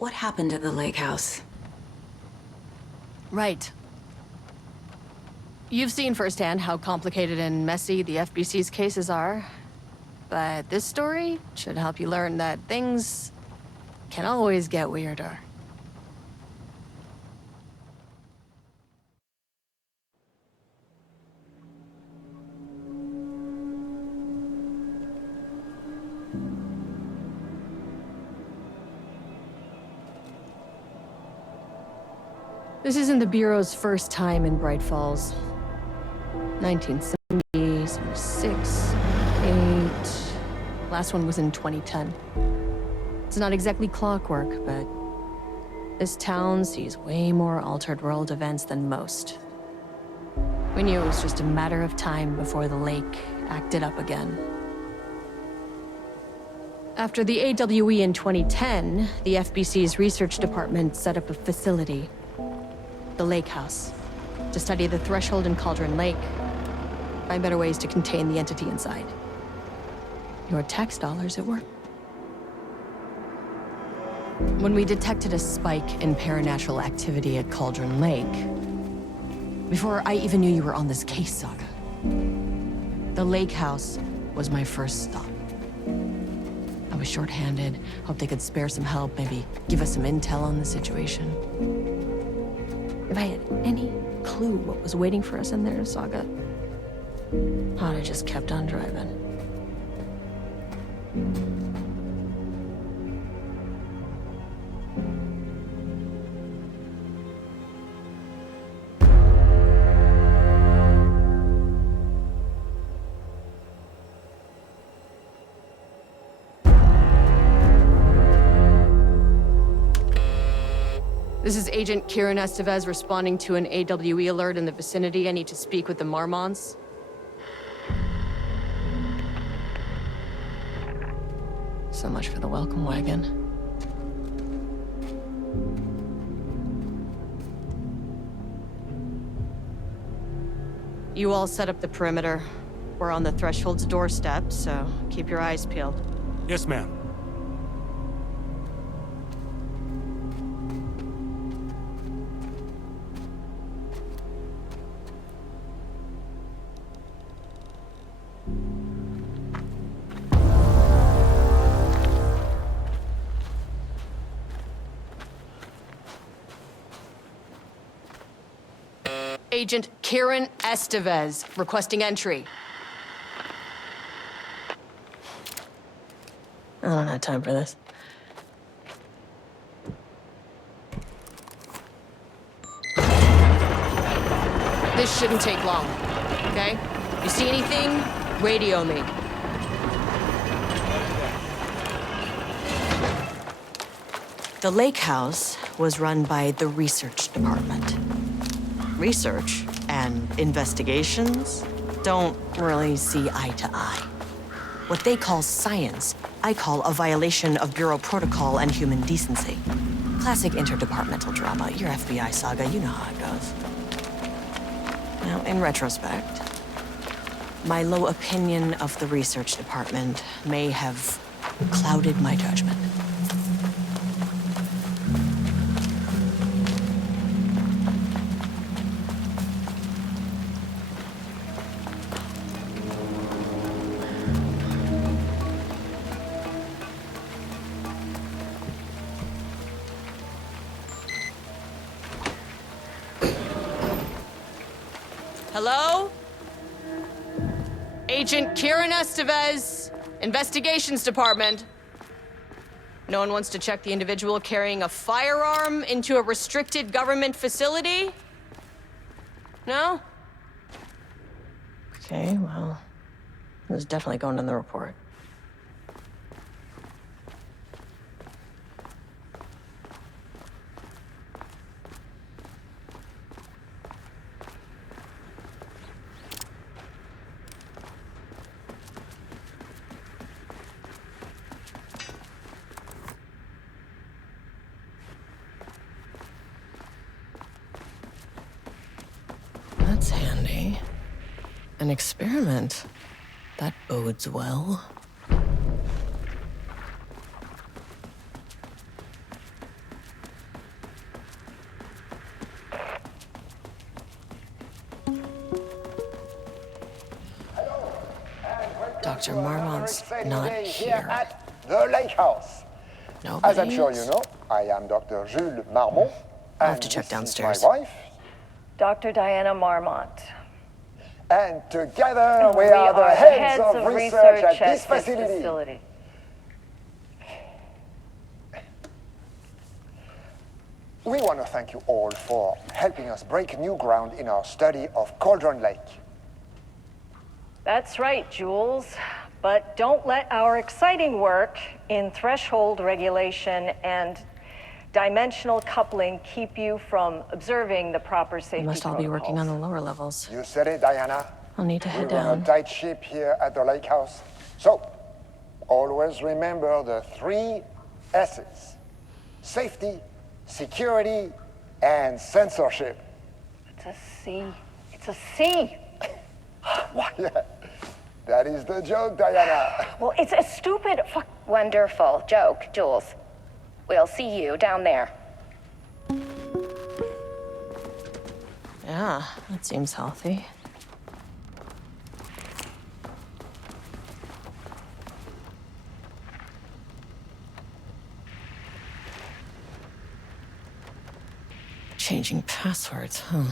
What happened at the lake house? Right. You've seen firsthand how complicated and messy the FBC's cases are. But this story should help you learn that things can always get weirder. This isn't the Bureau's first time in Bright Falls. 1970, 76, 8... Last one was in 2010. It's not exactly clockwork, but this town sees way more altered world events than most. We knew it was just a matter of time before the lake acted up again. After the AWE in 2010, the FBC's research department set up a facility, the Lake House, to study the threshold in Cauldron Lake, find better ways to contain the entity inside. Your tax dollars at work. When we detected a spike in paranatural activity at Cauldron Lake, before I even knew you were on this case, Saga, the Lake House was my first stop. I was short-handed, hoped they could spare some help, maybe give us some intel on the situation. If I had any clue what was waiting for us in there, Saga, I'd have just kept on driving. This is Agent Kieran Estevez responding to an AWE alert in the vicinity. I need to speak with the Marmonts. So much for the welcome wagon. You all set up the perimeter. We're on the Threshold's doorstep, so keep your eyes peeled. Yes, ma'am. Agent Kieran Estevez, requesting entry. I don't have time for this. This shouldn't take long, okay? You see anything, radio me. The Lake House was run by the research department. Research and investigations don't really see eye to eye. What they call science, I call a violation of Bureau protocol and human decency. Classic interdepartmental drama. Your FBI saga, you know how it goes. Now, in retrospect, my low opinion of the research department may have clouded my judgment. Hello? Agent Kieran Estevez, Investigations Department. No one wants to check the individual carrying a firearm into a restricted government facility? No? Okay, well, it was definitely going in the report. That's handy. An experiment. That bodes well. Dr. to another Marmont's exciting not day here. at the Lake House. Nobody As I'm sure is? you know, I am Dr. Jules Marmont. I'll have and to check this downstairs. is my wife. Dr. Diana Marmont. And together we are the heads of research at this facility. We want to thank you all for helping us break new ground in our study of Cauldron Lake. That's right, Jules. But don't let our exciting work in threshold regulation and dimensional coupling keep you from observing the proper safety We must all be working on the protocols. lower levels. You said it, Diana. I'll need to We head run down. a tight ship here at the Lake House. So, always remember the 3 S's. Safety, security, and censorship. It's a C. It's a C. Why, that is the joke, Diana. Well, it's a stupid fuck. Wonderful joke, Jules. We'll see you down there. Yeah, that seems healthy. Changing passwords, huh?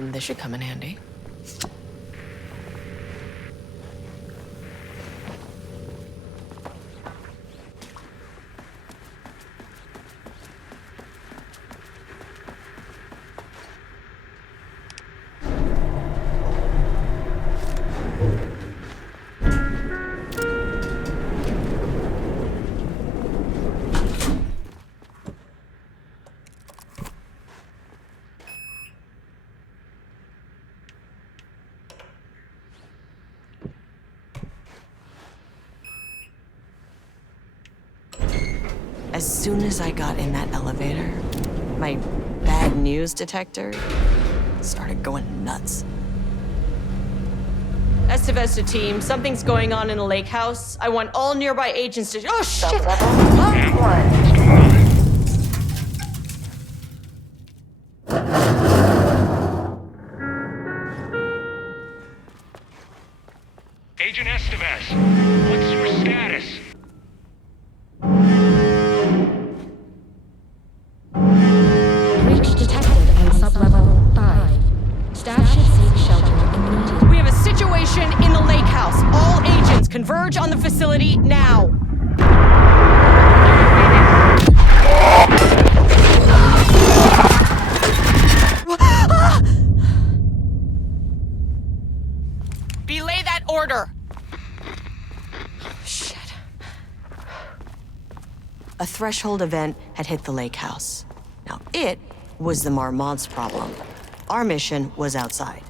This should come in handy. As soon as I got in that elevator, my bad news detector started going nuts. Esta Vesta team, something's going on in the lake house. I want all nearby agents to. Oh, shit! Agent Estevez, what's your status? Breach detected on sublevel 5. Staff should seek shelter immediately. We have a situation in the lake house. All agents converge on the facility now. Belay that order. Shit. A threshold event had hit the lake house. Now, it was the Marmont's problem. Our mission was outside.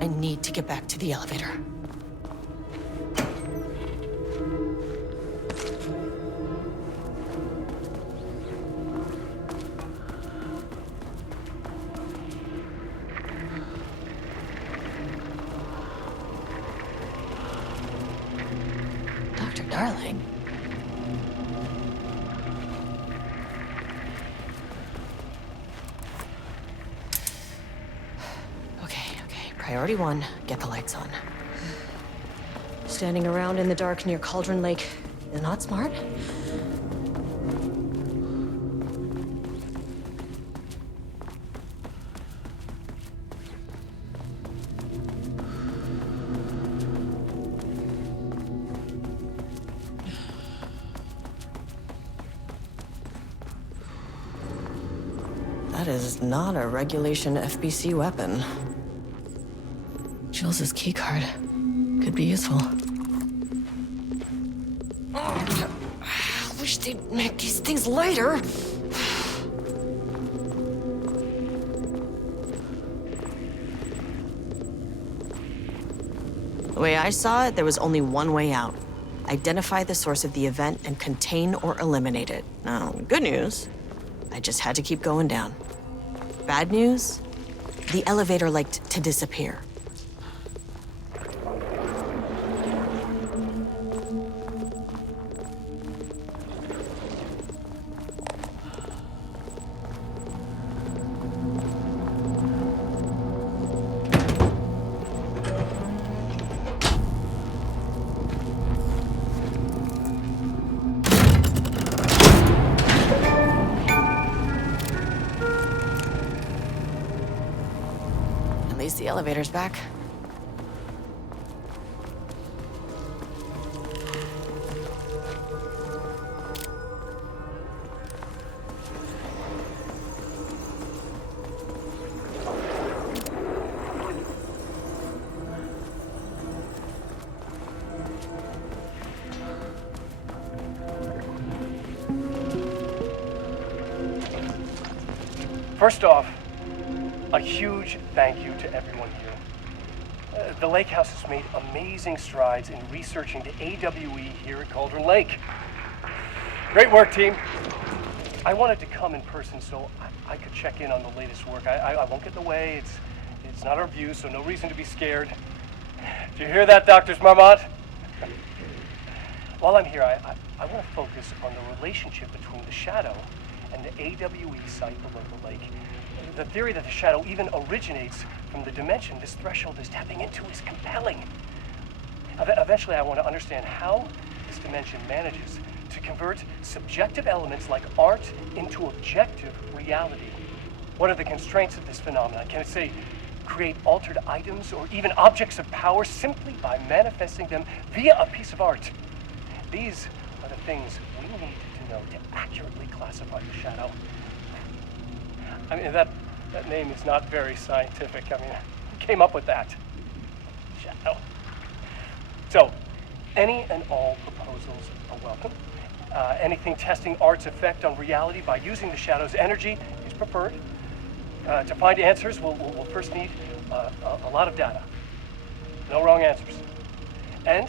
I need to get back to the elevator. Dr. Darling? Priority 1, get the lights on. Standing around in the dark near Cauldron Lake is not smart. That is not a regulation FBC weapon. Jules' keycard could be useful. Oh, I wish they'd make these things lighter. The way I saw it, there was only one way out. Identify the source of the event and contain or eliminate it. Now, good news, I just had to keep going down. Bad news, the elevator liked to disappear. At least the elevator's back. First off, a huge thank you to everyone here. The Lake House has made amazing strides in researching the AWE here at Cauldron Lake. Great work, team. I wanted to come in person so I could check in on the latest work. I won't get in the way. It's not our view, so no reason to be scared. Do you hear that, Dr. Marmont? While I'm here, I want to focus on the relationship between the shadow and the AWE site below the lake. The theory that the shadow even originates from the dimension this threshold is tapping into is compelling. Eventually, I want to understand how this dimension manages to convert subjective elements like art into objective reality. What are the constraints of this phenomenon? Can it, say, create altered items or even objects of power simply by manifesting them via a piece of art? These are the things we need to know to accurately classify the shadow. I mean, that name is not very scientific. I mean, who came up with that? Shadow. So, any and all proposals are welcome. Anything testing art's effect on reality by using the shadow's energy is preferred. To find answers, we'll first need a lot of data. No wrong answers. And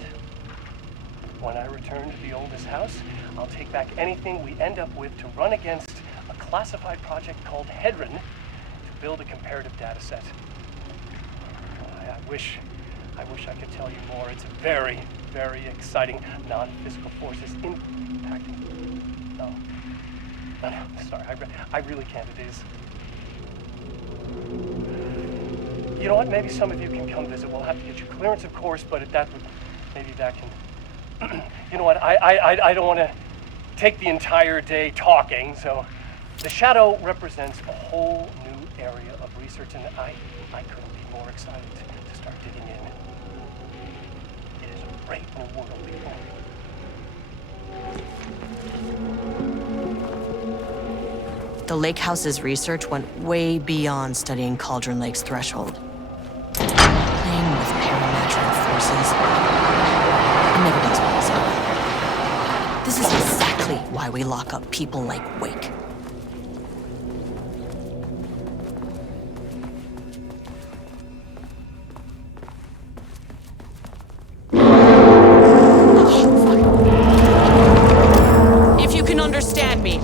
when I return to the oldest house, I'll take back anything we end up with to run against a classified project called Hedron to build a comparative data set. I wish I could tell you more. It's very, very exciting. Non-physical forces impacting. No, sorry, I really can't. It is. You know what? Maybe some of you can come visit. We'll have to get your clearance, of course, but maybe that can. You know what? I don't want to take the entire day talking. So, the shadow represents a whole new area of research, and I couldn't be more excited to start digging in. It is a great new world before me. The Lake House's research went way beyond studying Cauldron Lake's threshold. Playing with parametric forces. It never does well, so. This is exactly why we lock up people like Wake. If you can understand me.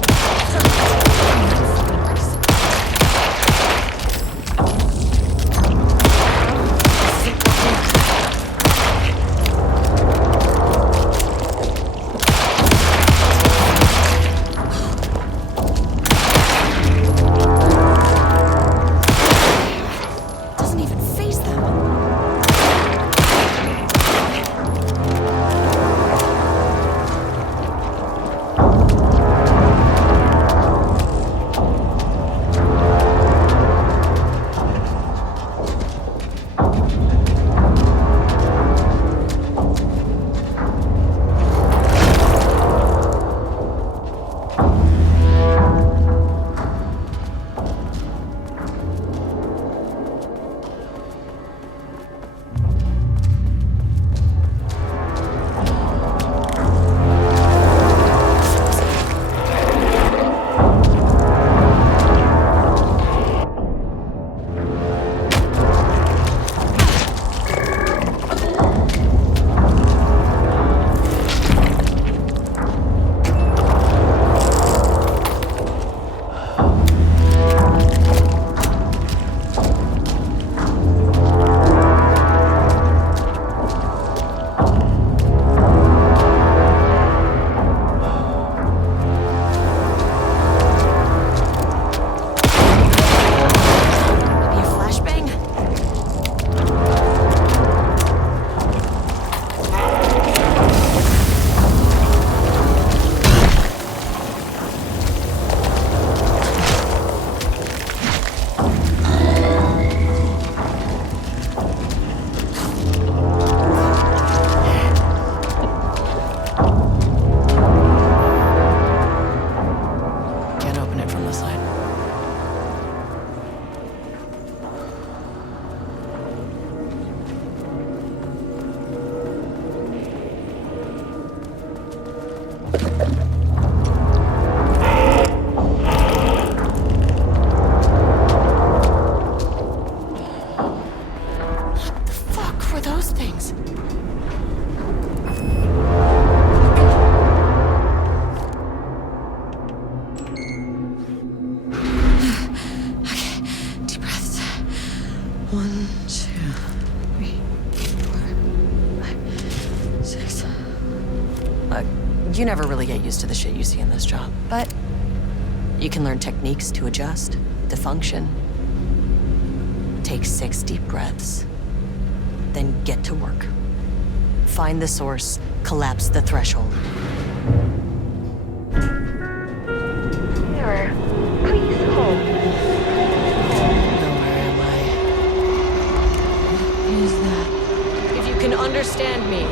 You never really get used to the shit you see in this job, but you can learn techniques to adjust, to function. Take 6 deep breaths, then get to work. Find the source, collapse the threshold. Mirror, please hold. Now where am I? What is that? If you can understand me,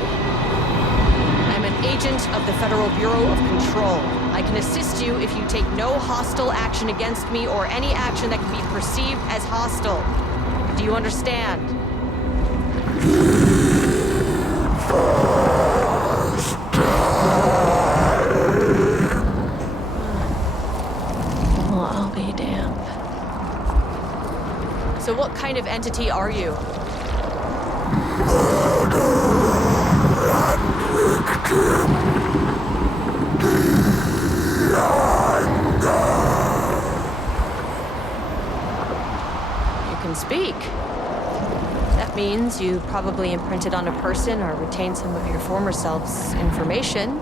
I'm an agent of the Federal Bureau of Control. I can assist you if you take no hostile action against me or any action that can be perceived as hostile. Do you understand? Well, I'll be damned. So what kind of entity are you? You can speak. That means you probably imprinted on a person or retained some of your former self's information.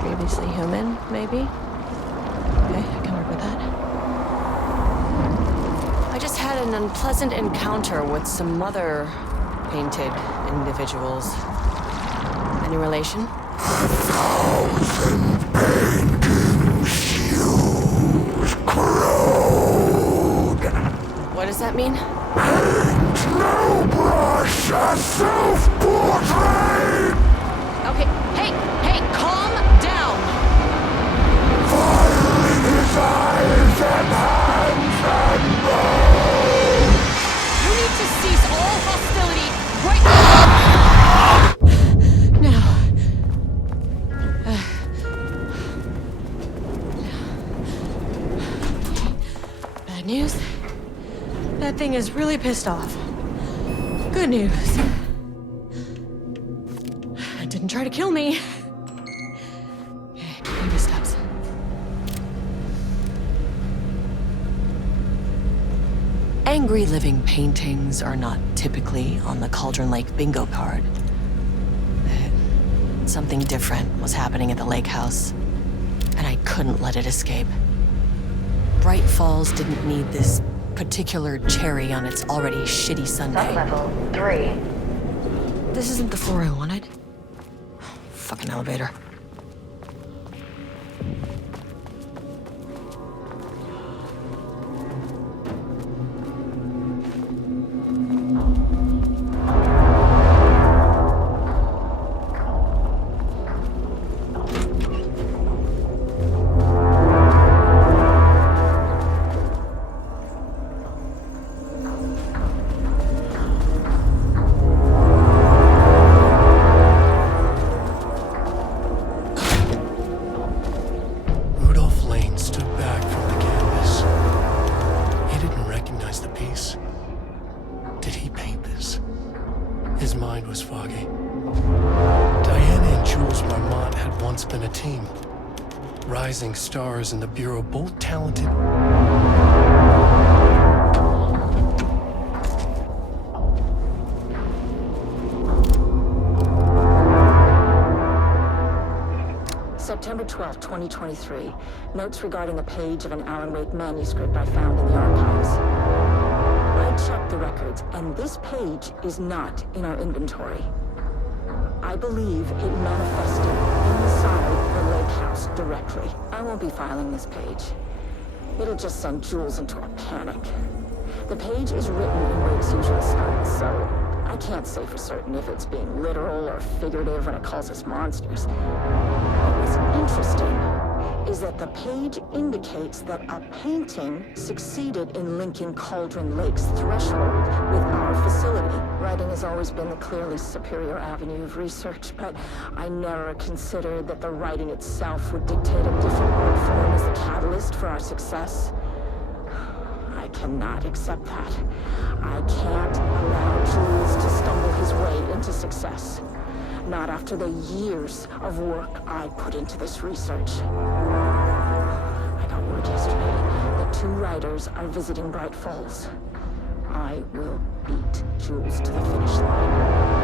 Previously human, maybe? Okay, I can work with that. I just had an unpleasant encounter with some other painted individuals. Any relation? 1,000 paintings used corrode. What does that mean? Paint no brush, a self-portrait. Okay, hey, calm down. Filing his eyes and hands and bones. You need to cease all hostility right now. Bad news? That thing is really pissed off. Good news. It didn't try to kill me. Okay, baby steps. Angry living paintings are not typically on the Cauldron Lake bingo card. Something different was happening at the lake house, and I couldn't let it escape. Bright Falls didn't need this particular cherry on its already shitty sundae. Level 3. This isn't the floor I wanted. Fucking elevator. Rising stars in the Bureau, both talented. September 12, 2023. Notes regarding a page of an Alan Wake manuscript I found in the archives. I checked the records, and this page is not in our inventory. I believe it manifested inside the lake house directly. I won't be filing this page. It'll just send Jules into a panic. The page is written in Wake's usual style, so I can't say for certain if it's being literal or figurative when it calls us monsters. What's interesting is that the page indicates that a painting succeeded in linking Cauldron Lake's threshold with our facility. Writing has always been the clearly superior avenue of research, but I never considered that the writing itself would dictate a different art form as the catalyst for our success. I cannot accept that. I can't allow Jules to stumble his way into success. Not after the years of work I put into this research. I got word yesterday that 2 writers are visiting Bright Falls. I will beat Jules to the finish line.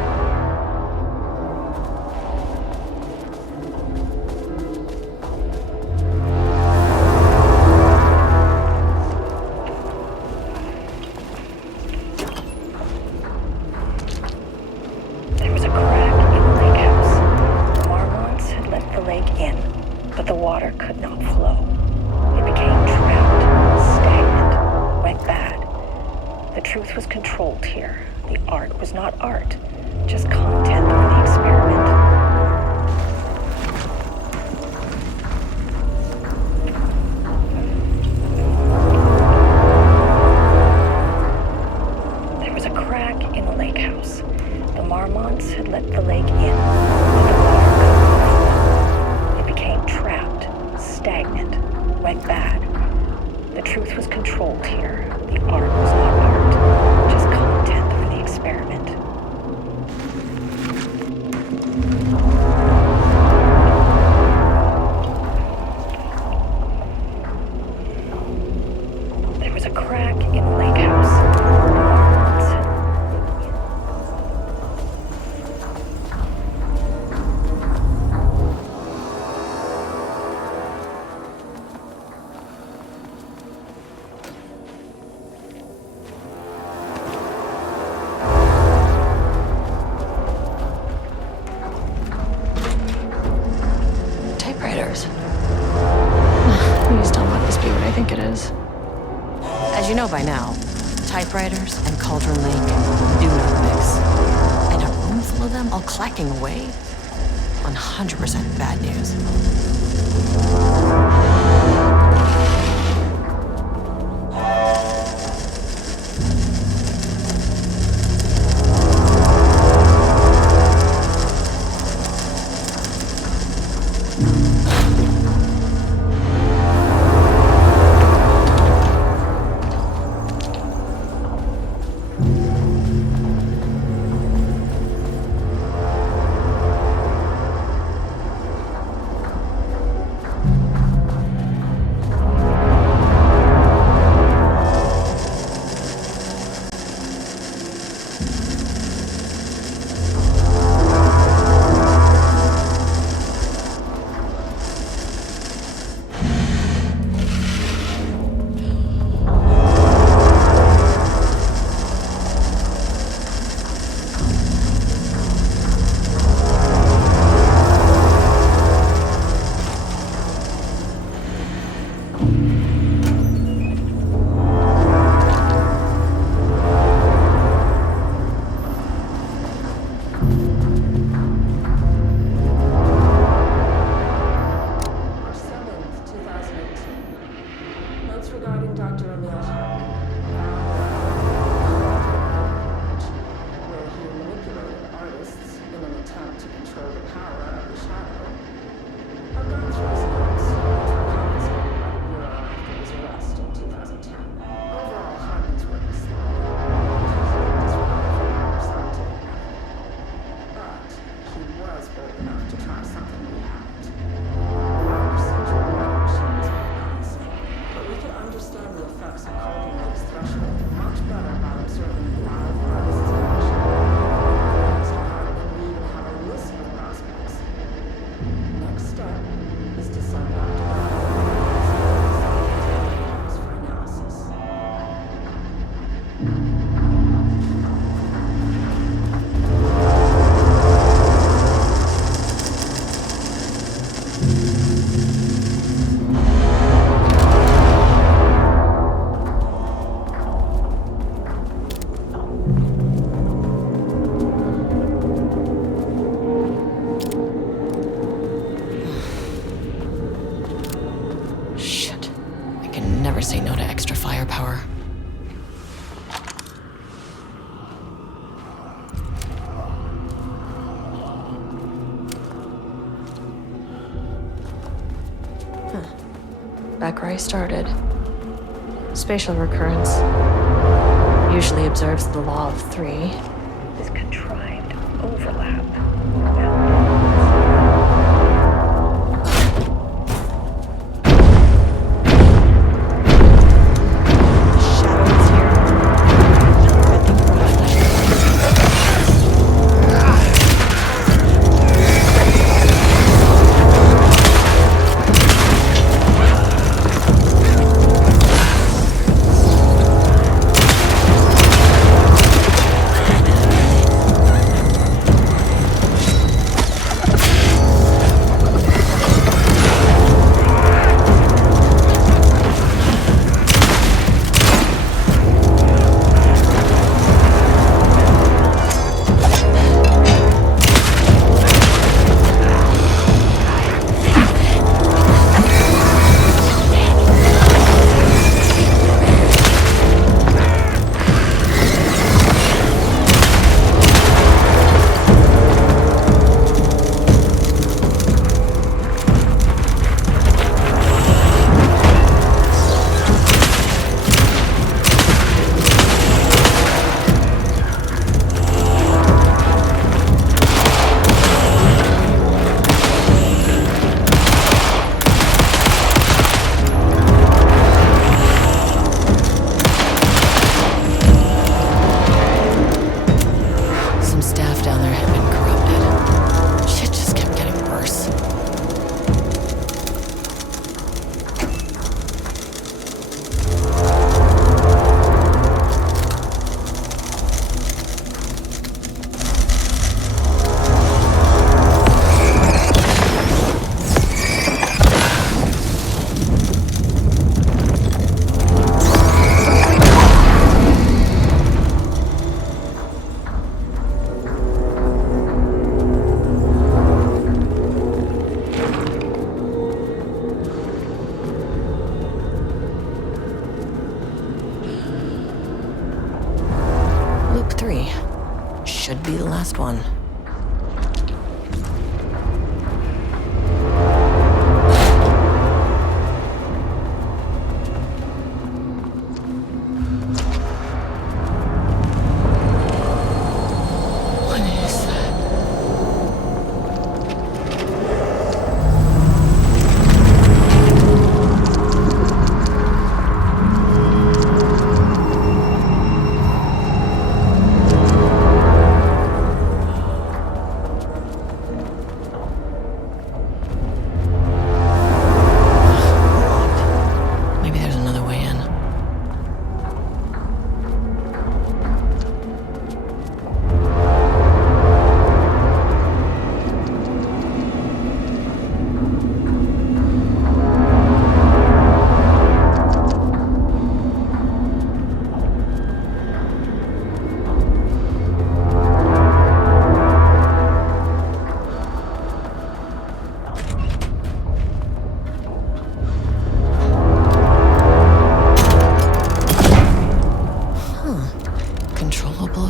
is. As you know by now, typewriters and Cauldron Lake do not mix. And a room full of them all clacking away? 100% bad news. Say no to extra firepower. Back where I started. Spatial recurrence usually observes the law of three. This contrived overlap. last one.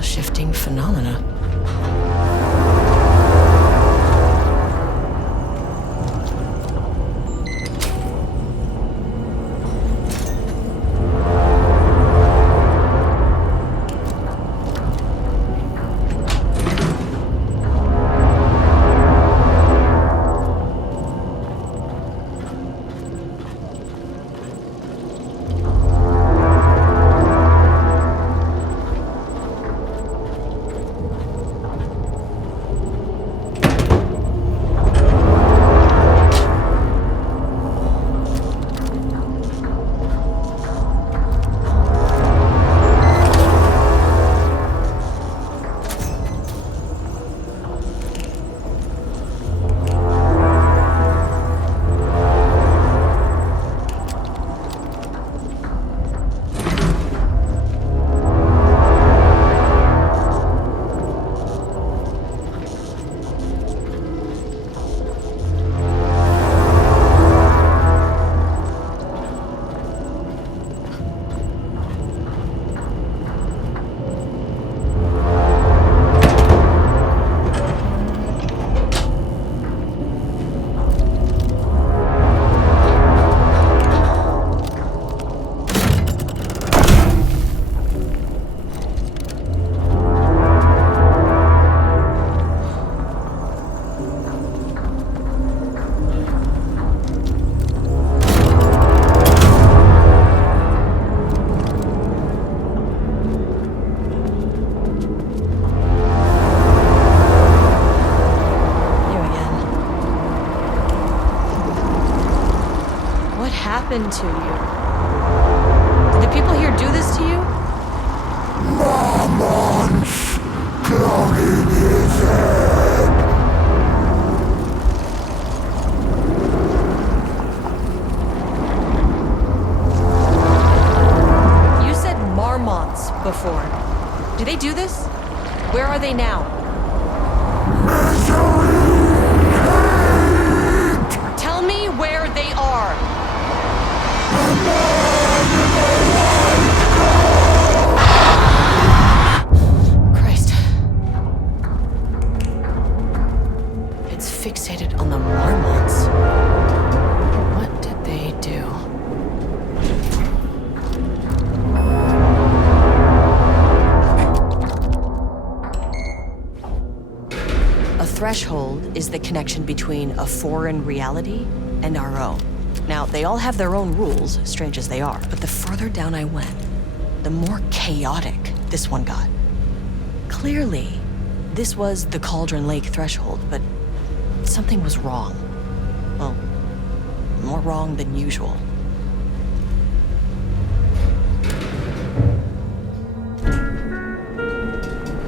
Shifting phenomena. Happened to you? Did the people here do this to you? Marmon's clouding his head. You said marmots before. Do they do this? Where are they now? Misery! Tell me where they are. Christ. It's fixated on the marmots. What did they do? A threshold is the connection between a foreign reality and our own. Now, they all have their own rules, strange as they are, but the further down I went, the more chaotic this one got. Clearly, this was the Cauldron Lake threshold, but something was wrong. Well, more wrong than usual.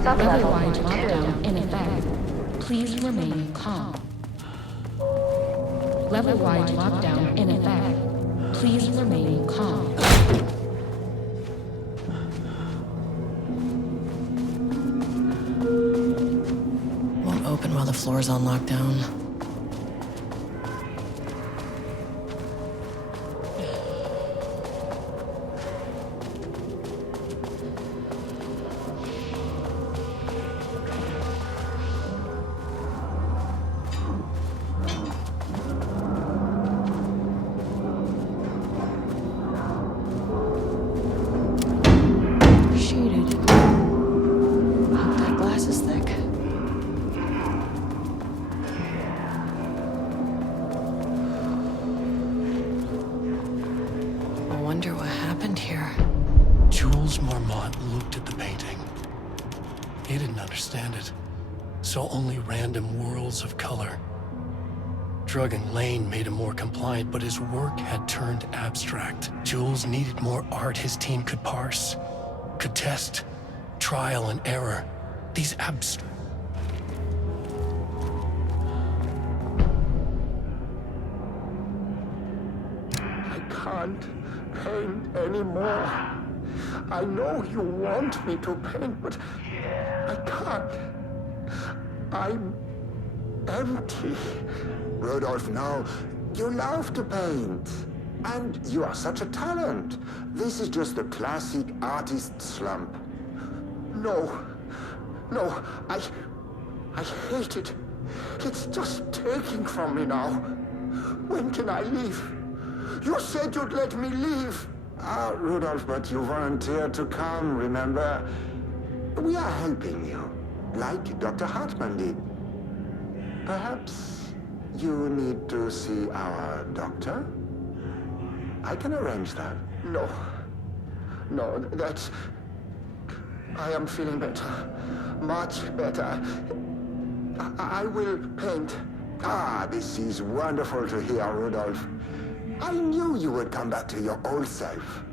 Level-wide lockdown in effect. Please remain calm. Level-wide lockdown in effect. Please remain calm. Won't open while the floor's on lockdown. happened here? Jules Marmont looked at the painting. He didn't understand it. Saw only random whirls of color. Drugging Lane made him more compliant, but his work had turned abstract. Jules needed more art his team could parse, could test, trial and error. These abstract... I can't paint anymore. I know you want me to paint, but I can't. I'm empty. Rudolph, now, you love to paint. And you are such a talent. This is just the classic artist slump. No, I hate it. It's just taking from me now. When can I leave? You said you'd let me leave. Ah, Rudolph, but you volunteered to come, remember? We are helping you, like Dr. Hartman did. Perhaps you need to see our doctor? I can arrange that. No, that's... I am feeling better. Much better. I will paint. Ah, this is wonderful to hear, Rudolph. I knew you would come back to your old self.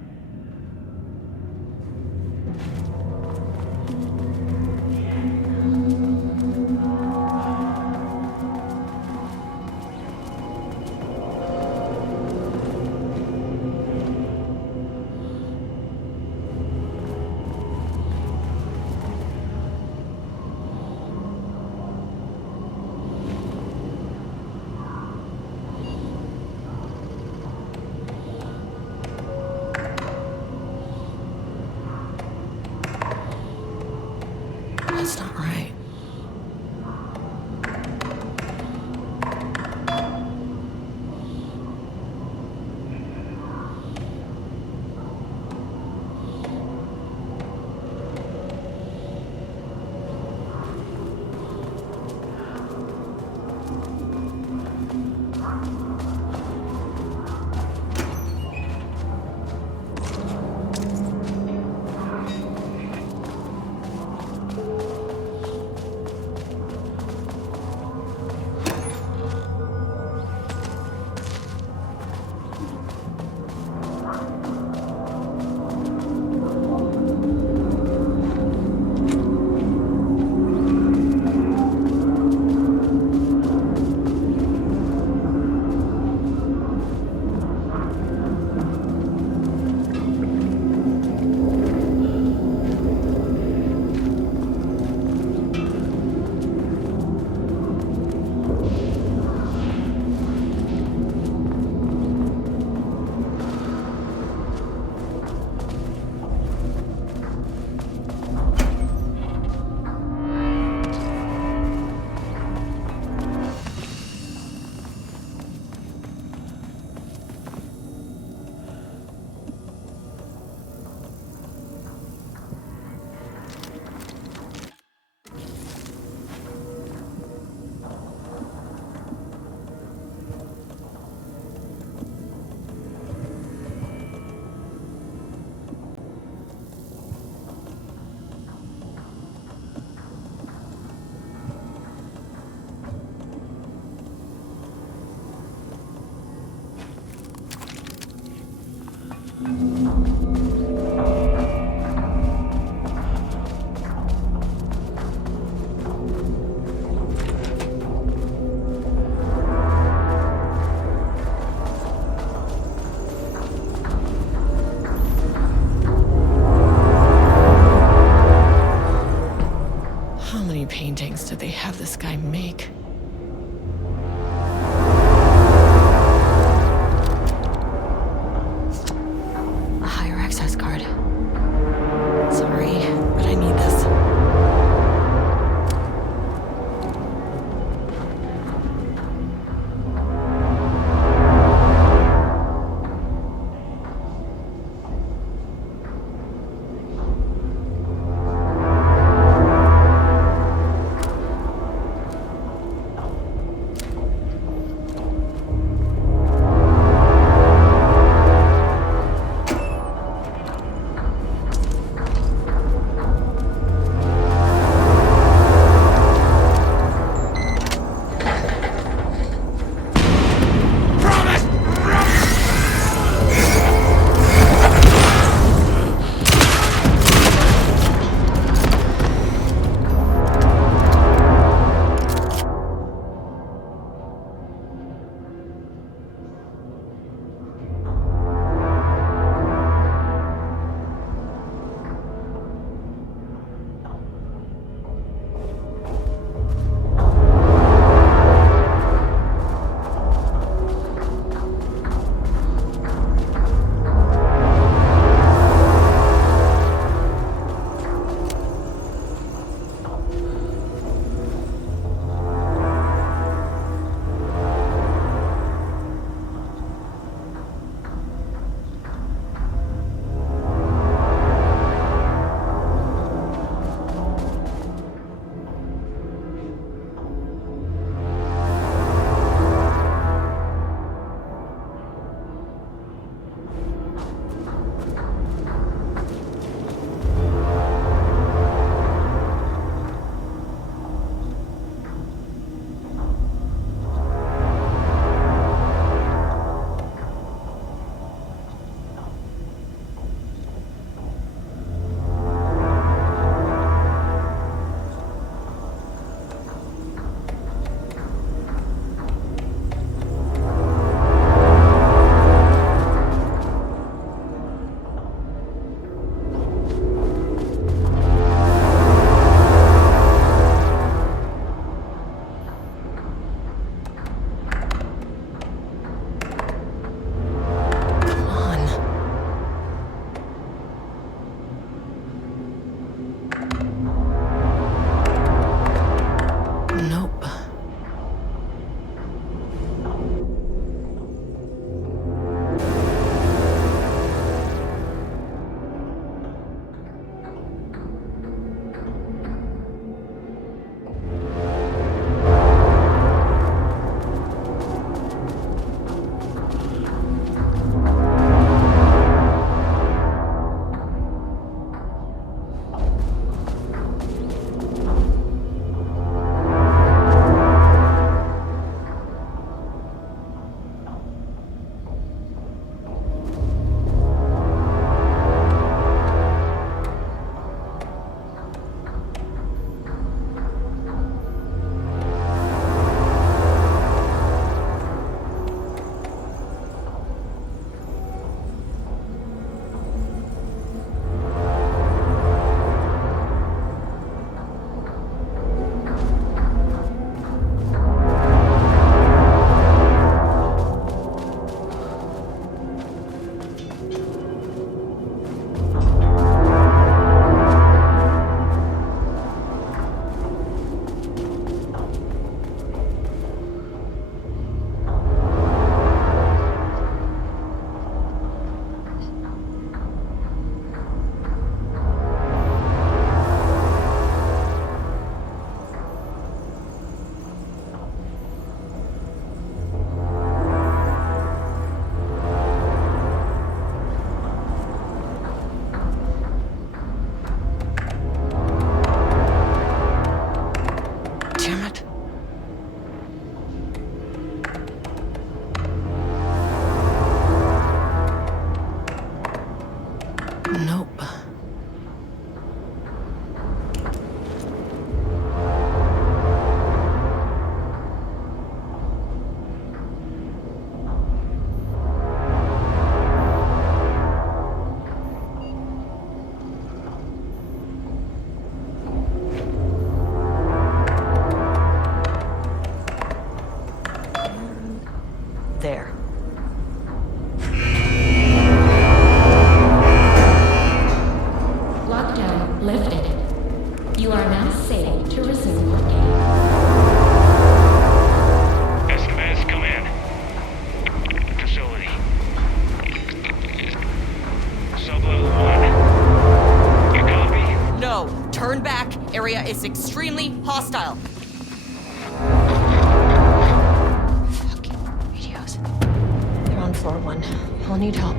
there. Lockdown lifted. You are now safe to resume working. Estevez, come in. Facility. Sublevel 1. You copy? No, turn back. Area is extremely hostile. Okay, radios. They're on floor 1. I'll need help.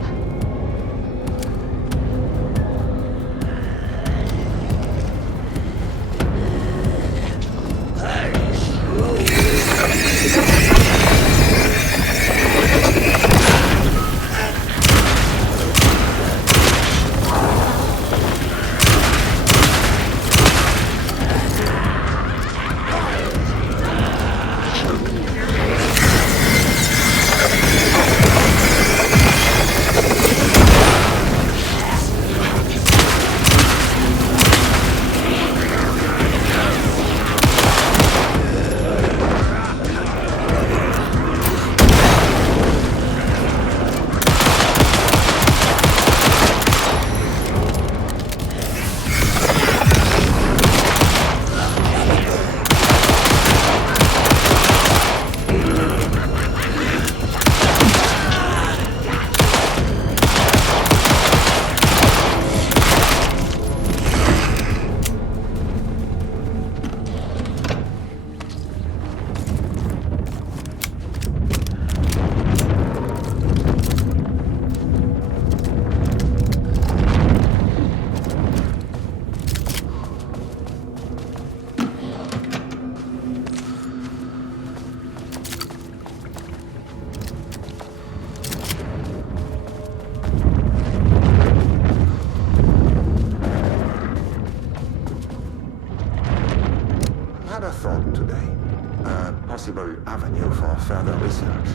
Avenue for further research.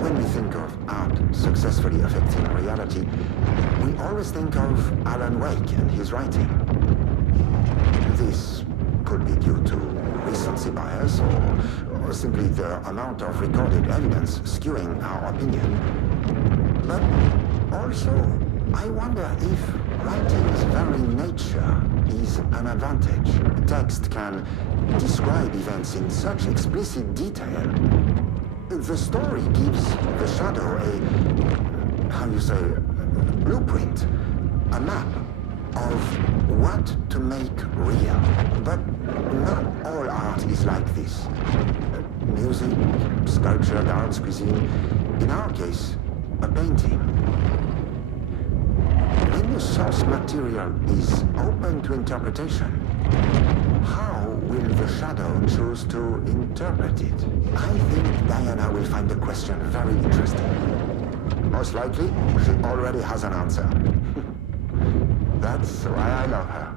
When we think of art successfully affecting reality, we always think of Alan Wake and his writing. This could be due to recency bias or simply the amount of recorded evidence skewing our opinion. But also, I wonder if writing's very nature is an advantage. Text can describe events in such explicit detail. The story gives the shadow a blueprint, a map of what to make real. But not all art is like this. Music, sculpture, dance, cuisine, in our case, a painting. When the source material is open to interpretation, how will the shadow choose to interpret it? I think Diana will find the question very interesting. Most likely, she already has an answer. That's why I love her.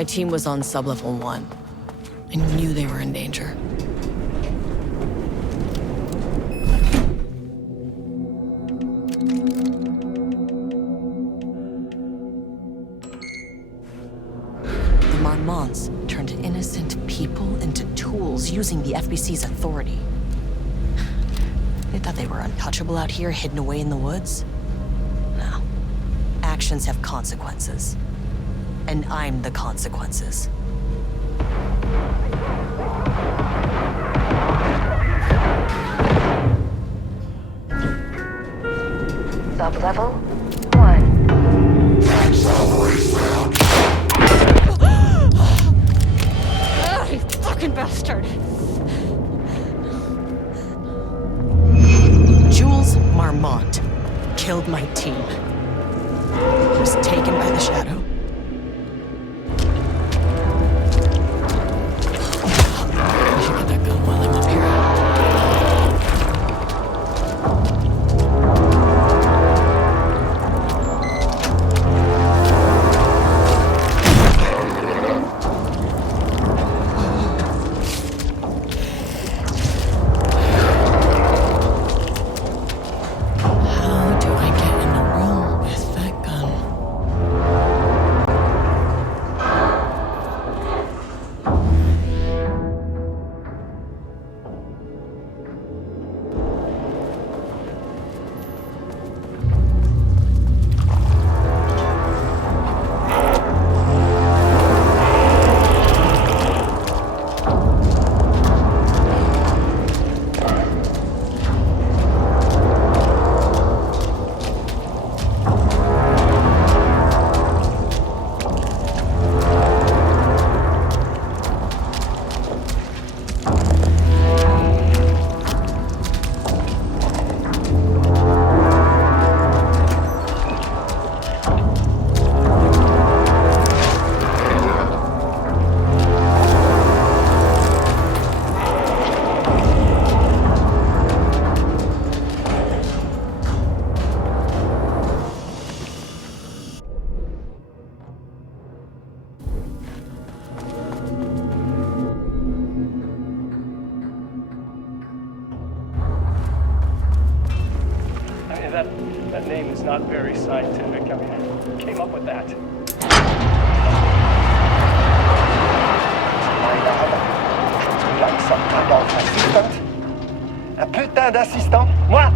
My team was on sublevel 1. I knew they were in danger. The Marmonts turned innocent people into tools using the FBC's authority. They thought they were untouchable out here, hidden away in the woods? No. Actions have consequences. And I'm the consequences. Sub-level 1. You fucking bastard! Jules Marmont killed my team. He was taken by the Shadow. I should get that gun while I'm up here. That name is not very scientific. I mean, who came up with that? Like some kind of assistant? Un putain d'assistant? Moi?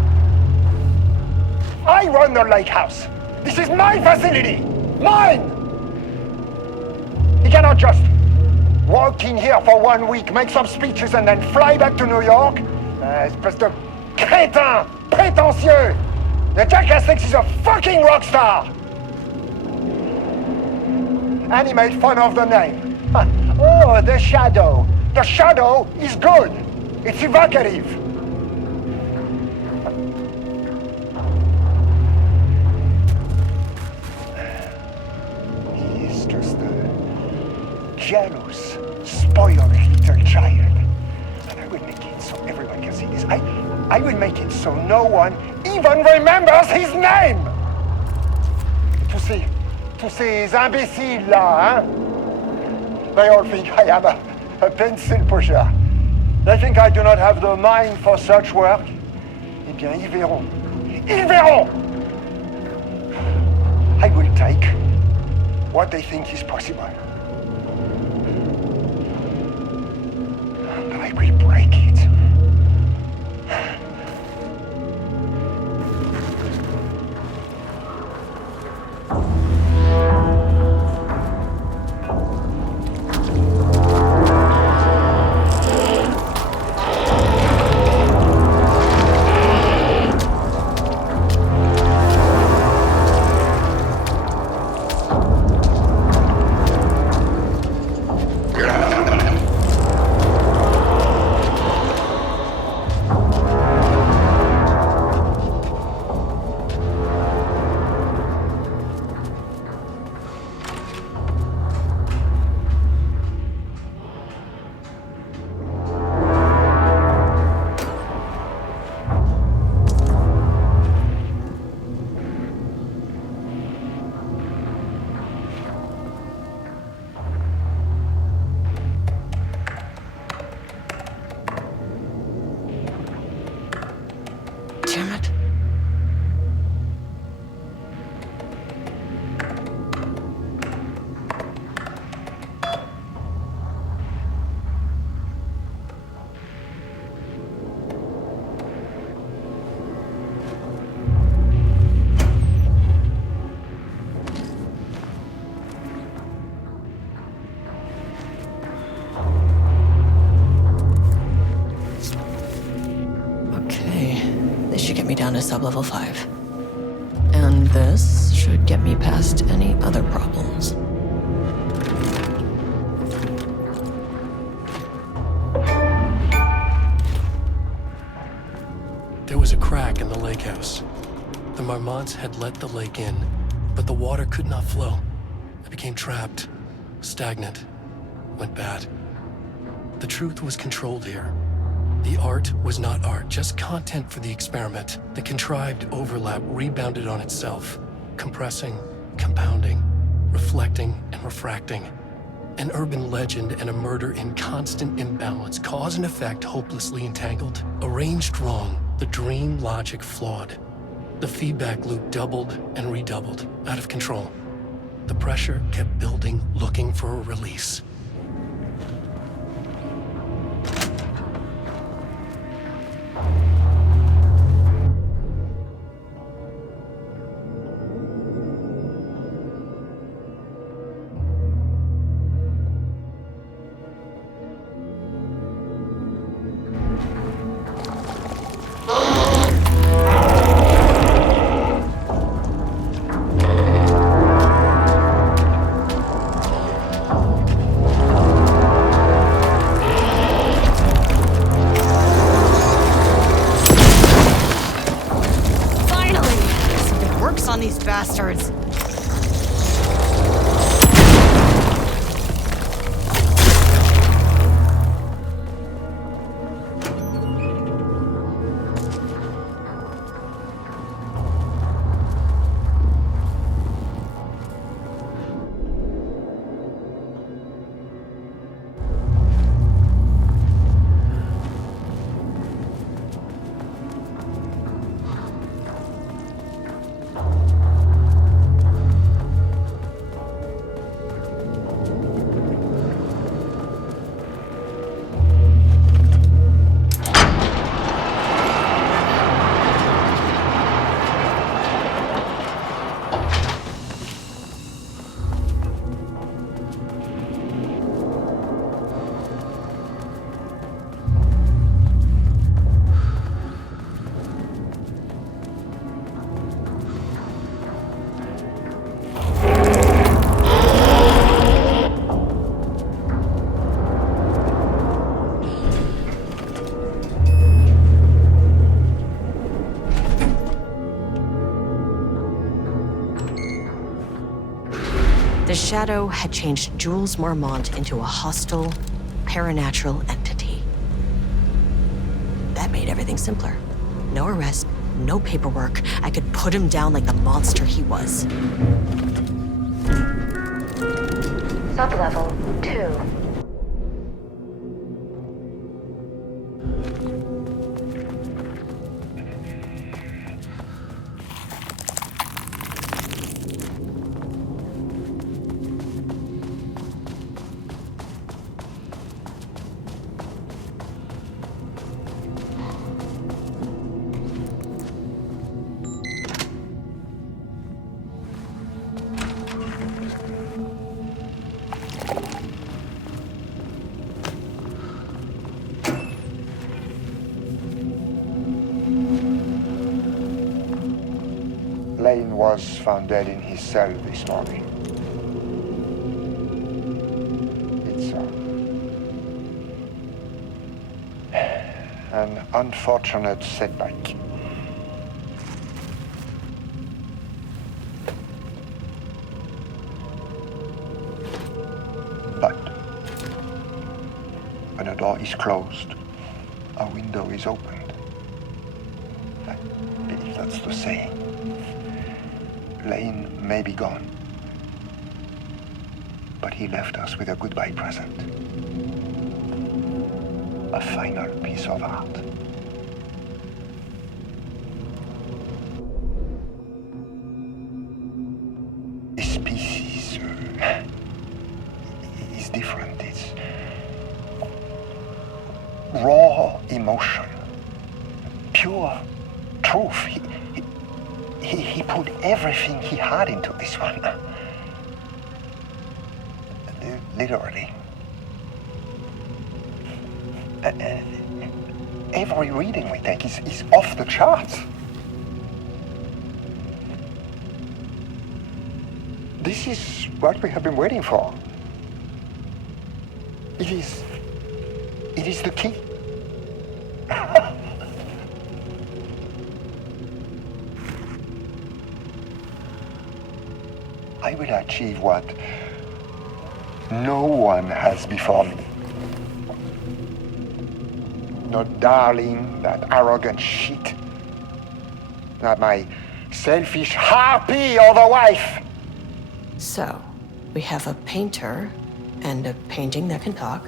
I run the lake house. This is my facility. Mine! You cannot just walk in here for 1 week, make some speeches, and then fly back to New York. Espèce de crétin, prétentieux. The jackass thinks he's a fucking rock star. And he made fun of the name. Oh, the Shadow. The Shadow is good. It's evocative. He is just a jealous, spoiled little child. And I will make it so everyone can see this. I will make it so no one even remembers his name. Tous ces imbéciles là, hein? They all think I am a pencil pusher. They think I do not have the mind for such work. Eh bien, ils verront. Ils verront! I will take what they think is possible. But I will break it. sublevel 5. And this should get me past any other problems. There was a crack in the lake house. The Marmots had let the lake in, but the water could not flow. It became trapped, stagnant, went bad. The truth was controlled here. The art was not art, just content for the experiment. The contrived overlap rebounded on itself, compressing, compounding, reflecting, and refracting. An urban legend and a murder in constant imbalance, cause and effect hopelessly entangled. Arranged wrong, the dream logic flawed. The feedback loop doubled and redoubled, out of control. The pressure kept building, looking for a release. On these bastards. The Shadow had changed Jules Marmont into a hostile, paranatural entity. That made everything simpler. No arrest, no paperwork. I could put him down like the monster he was. Sublevel 2. Lane was found dead in his cell this morning. It's an unfortunate setback. But when a door is closed, a window is opened. I believe that's the saying. Lane may be gone, but he left us with a goodbye present. A final piece of art. This piece is different. It's raw emotion, pure truth. He put everything he had into this one. Literally. Every reading we take is off the charts. This is what we have been waiting for. It is the key. I will achieve what no one has before me. Not darling, that arrogant shit. Not my selfish harpy or the wife. So, we have a painter and a painting that can talk.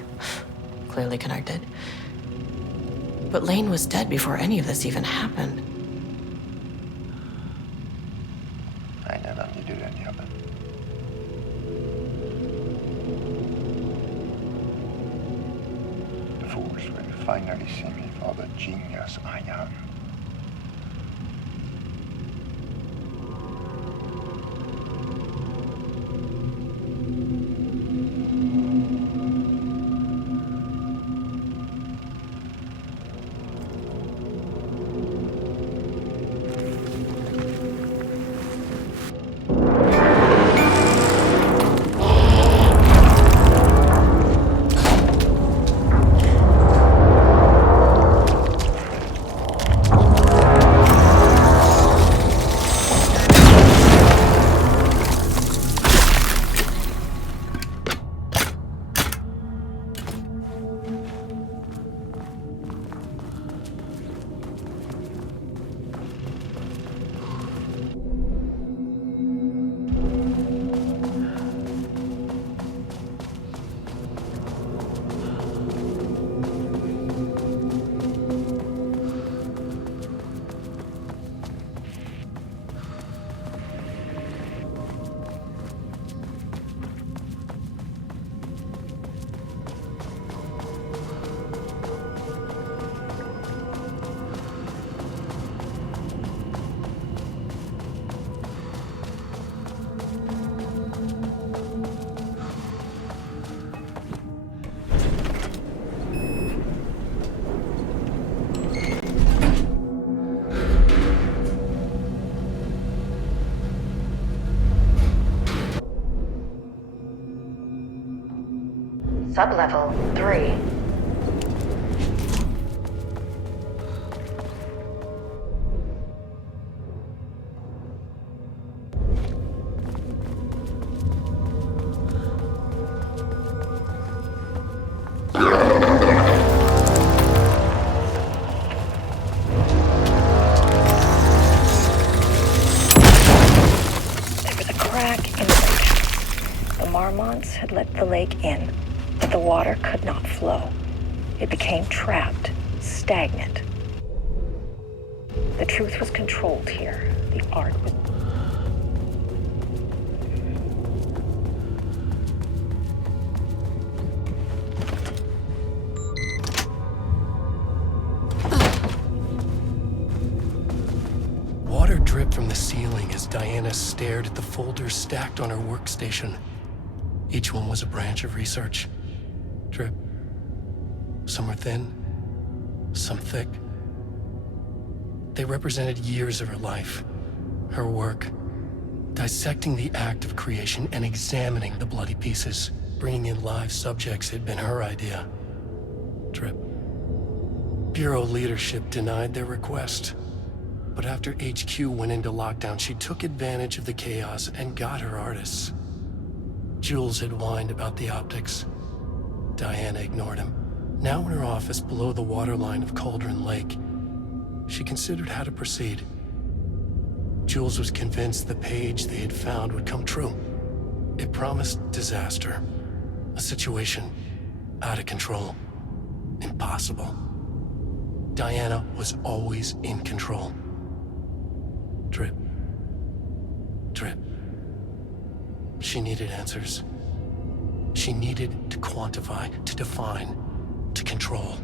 Clearly connected. But Lane was dead before any of this even happened. I never needed any of it. The fools will finally see me for the genius I am. Sublevel 3. There was a crack in the lake. The Marmonts had let the lake in, but the water could not flow. It became trapped, stagnant. The truth was controlled here. The art was... Water dripped from the ceiling as Diana stared at the folders stacked on her workstation. Each one was a branch of research. Drip. Some were thin, some thick. They represented years of her life, her work, dissecting the act of creation and examining the bloody pieces. Bringing in live subjects had been her idea. Drip. Bureau leadership denied their request. But after HQ went into lockdown, she took advantage of the chaos and got her artists. Jules had whined about the optics. Diana ignored him. Now in her office below the waterline of Cauldron Lake, she considered how to proceed. Jules was convinced the page they had found would come true. It promised disaster. A situation out of control. Impossible. Diana was always in control. Drip. Drip. She needed answers. She needed to quantify, to define, to control.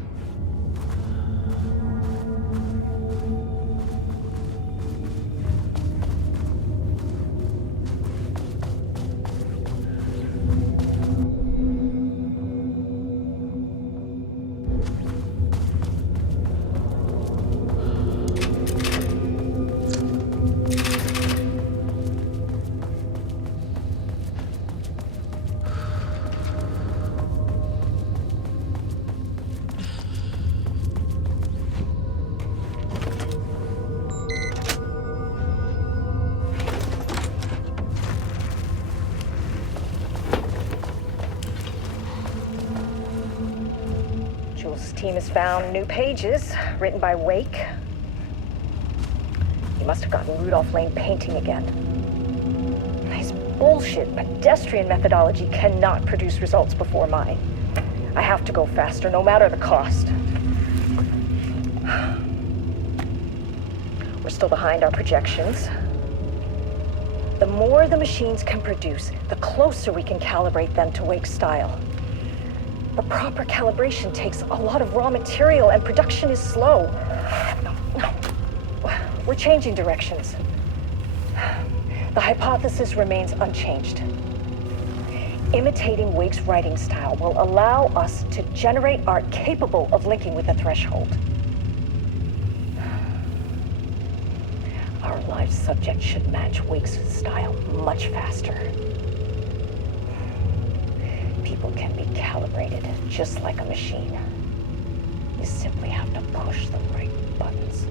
team has found new pages written by Wake. He must have gotten Rudolph Lane painting again. His bullshit pedestrian methodology cannot produce results before mine. I have to go faster, no matter the cost. We're still behind our projections. The more the machines can produce, the closer we can calibrate them to Wake's style. But proper calibration takes a lot of raw material, and production is slow. We're changing directions. The hypothesis remains unchanged. Imitating Wake's writing style will allow us to generate art capable of linking with the threshold. Our live subject should match Wake's style much faster. People can be calibrated just like a machine. You simply have to push the right buttons.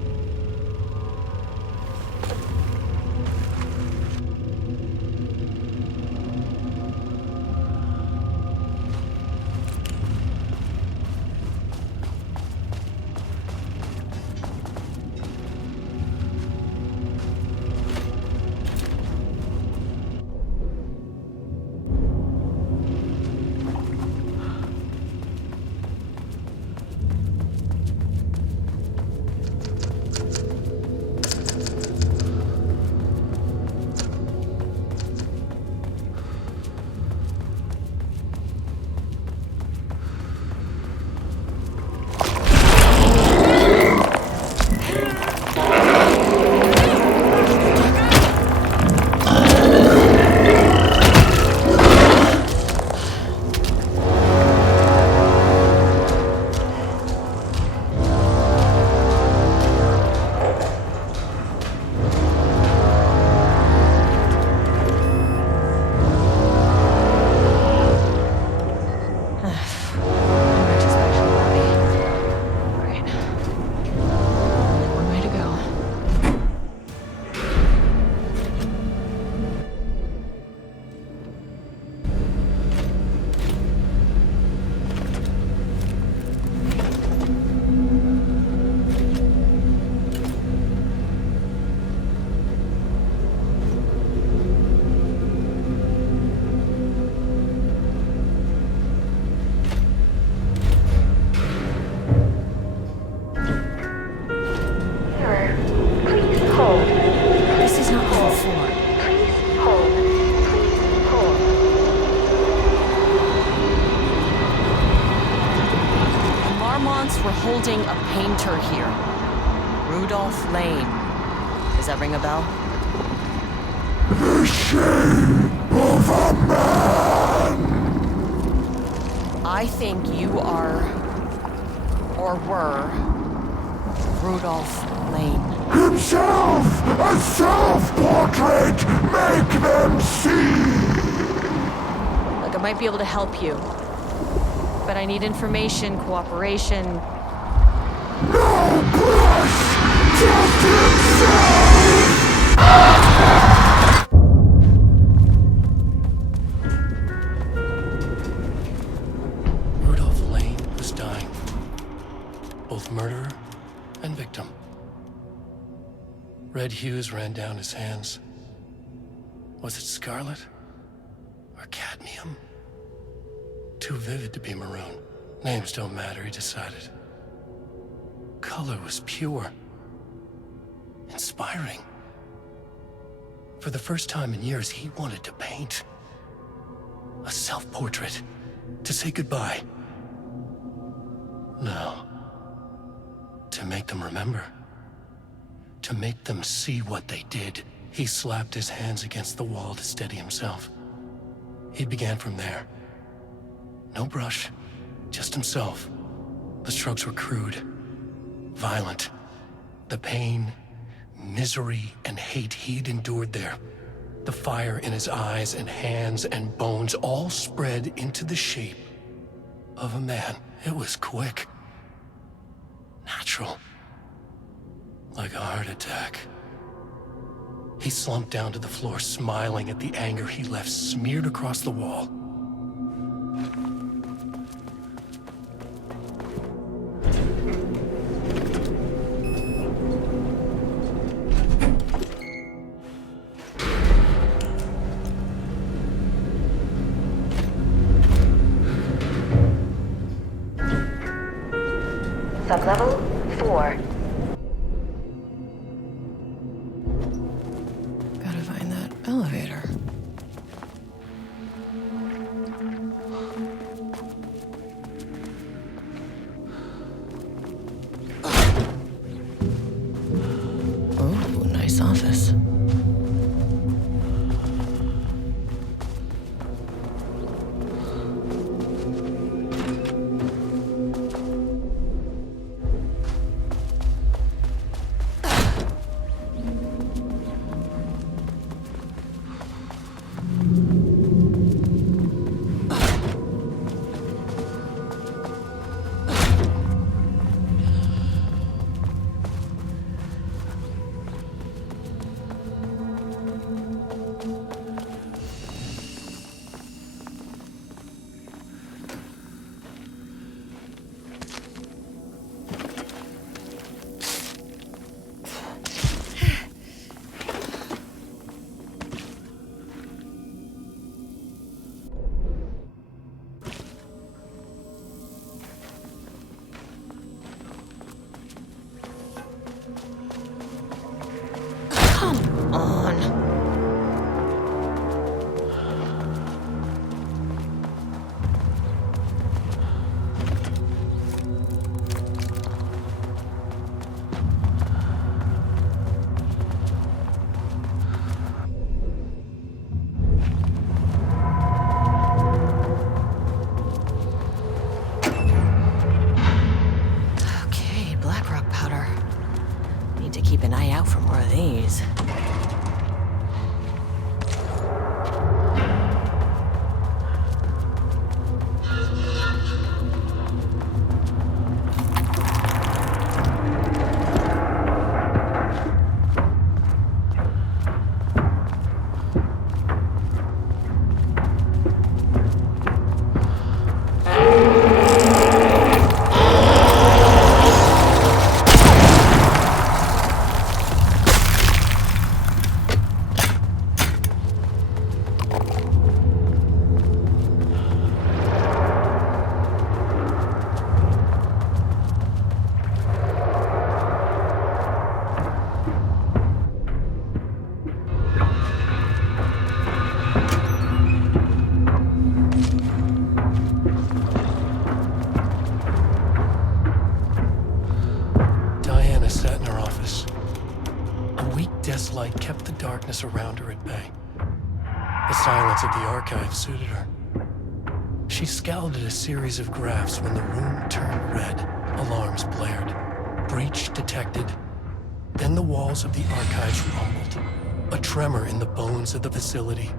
Holding a painter here. Rudolph Lane. Does that ring a bell? The shame of a man! I think you are, or were, Rudolph Lane. Himself! A self-portrait! Make them see! Look, I might be able to help you. But I need information, cooperation. No brush! Just himself! Rudolph Lane was dying. Both murderer and victim. Red hues ran down his hands. Was it scarlet? Or cadmium? Too vivid to be maroon. Names don't matter, he decided. Color was pure. Inspiring. For the first time in years, he wanted to paint. A self-portrait. To say goodbye. No. To make them remember. To make them see what they did. He slapped his hands against the wall to steady himself. He began from there. No brush, just himself. The strokes were crude, violent. The pain, misery, and hate he'd endured there. The fire in his eyes and hands and bones all spread into the shape of a man. It was quick. Natural. Like a heart attack. He slumped down to the floor, smiling at the anger he left smeared across the wall. Sublevel 4. Gotta find that elevator. Oh, nice office. Keep an eye out for more of these. Light kept the darkness around her at bay. The silence of the archive suited her. She scowled at a series of graphs when the room turned red. Alarms blared. Breach detected. Then the walls of the archives rumbled. A tremor in the bones of the facility.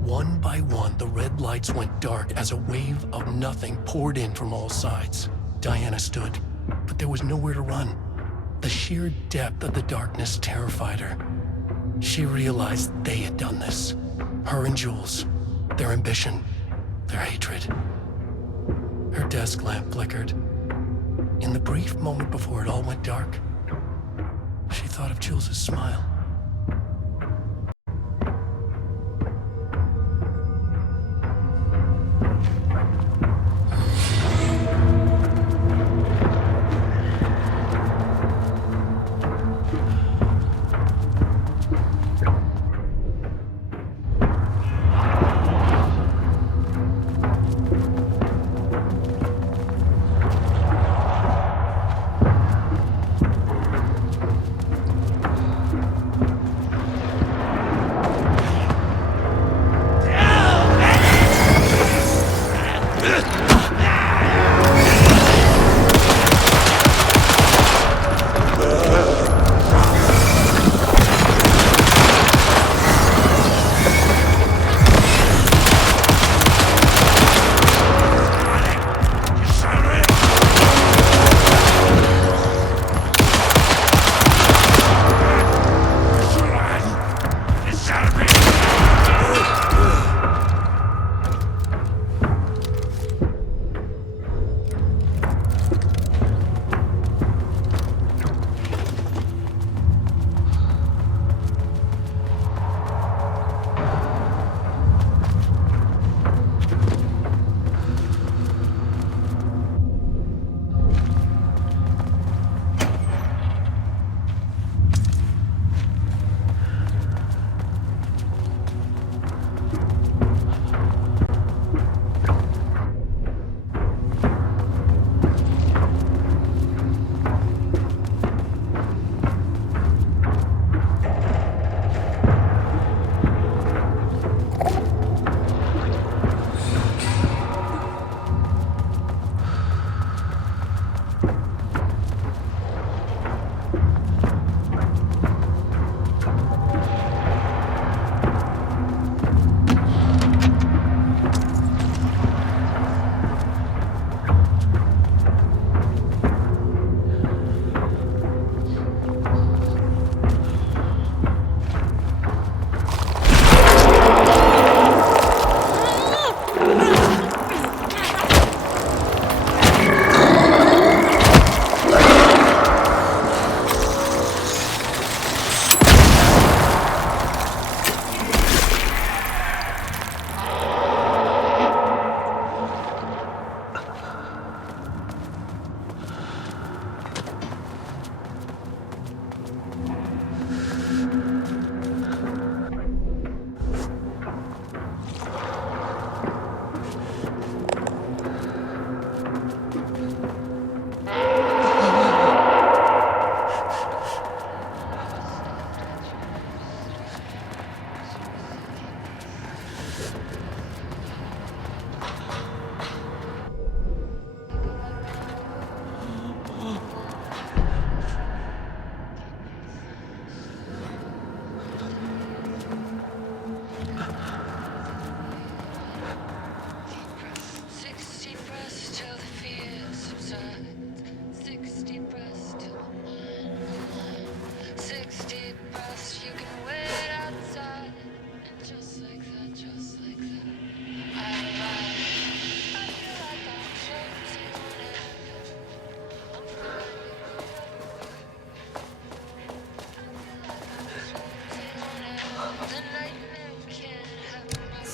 One by one, the red lights went dark as a wave of nothing poured in from all sides. Diana stood, but there was nowhere to run. The sheer depth of the darkness terrified her. She realized they had done this. Her and Jules. Their ambition. Their hatred. Her desk lamp flickered. In the brief moment before it all went dark, she thought of Jules' smile.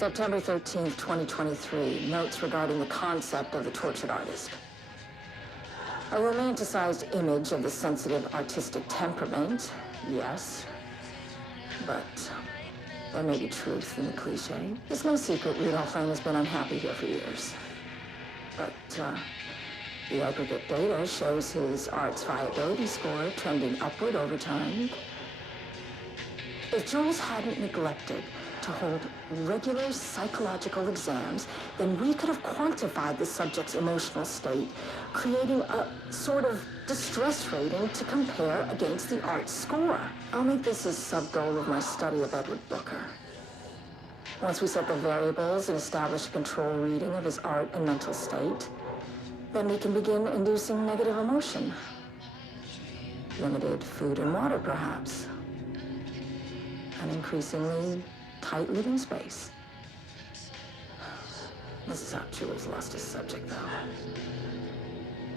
September 13th, 2023. Notes regarding the concept of the tortured artist. A romanticized image of the sensitive artistic temperament, yes. But there may be truth in the cliche. It's no secret Rudolph Lane has been unhappy here for years. But, the aggregate data shows his art's viability score trending upward over time. If Jules hadn't neglected to hold regular psychological exams, then we could have quantified the subject's emotional state, creating a sort of distress rating to compare against the art score. I'll make this a sub-goal of my study of Edward Booker. Once we set the variables and establish a control reading of his art and mental state, then we can begin inducing negative emotion. Limited food and water, perhaps. An increasingly tight living space. This is how Jules lost his subject, though.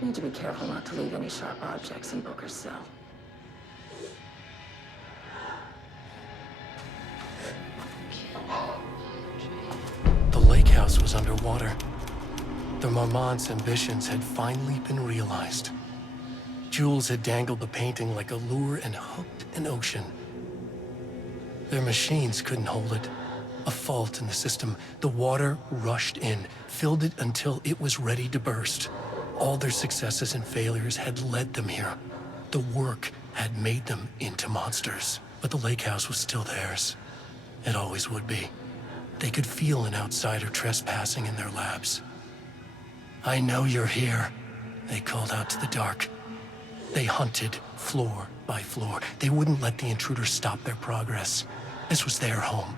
Need to be careful not to leave any sharp objects in Booker's cell. The lake house was underwater. The Marmont's ambitions had finally been realized. Jules had dangled the painting like a lure and hooked an ocean. Their machines couldn't hold it. A fault in the system. The water rushed in, filled it until it was ready to burst. All their successes and failures had led them here. The work had made them into monsters. But the lake house was still theirs. It always would be. They could feel an outsider trespassing in their labs. "I know you're here," they called out to the dark. They hunted floor by floor. They wouldn't let the intruders stop their progress. This was their home,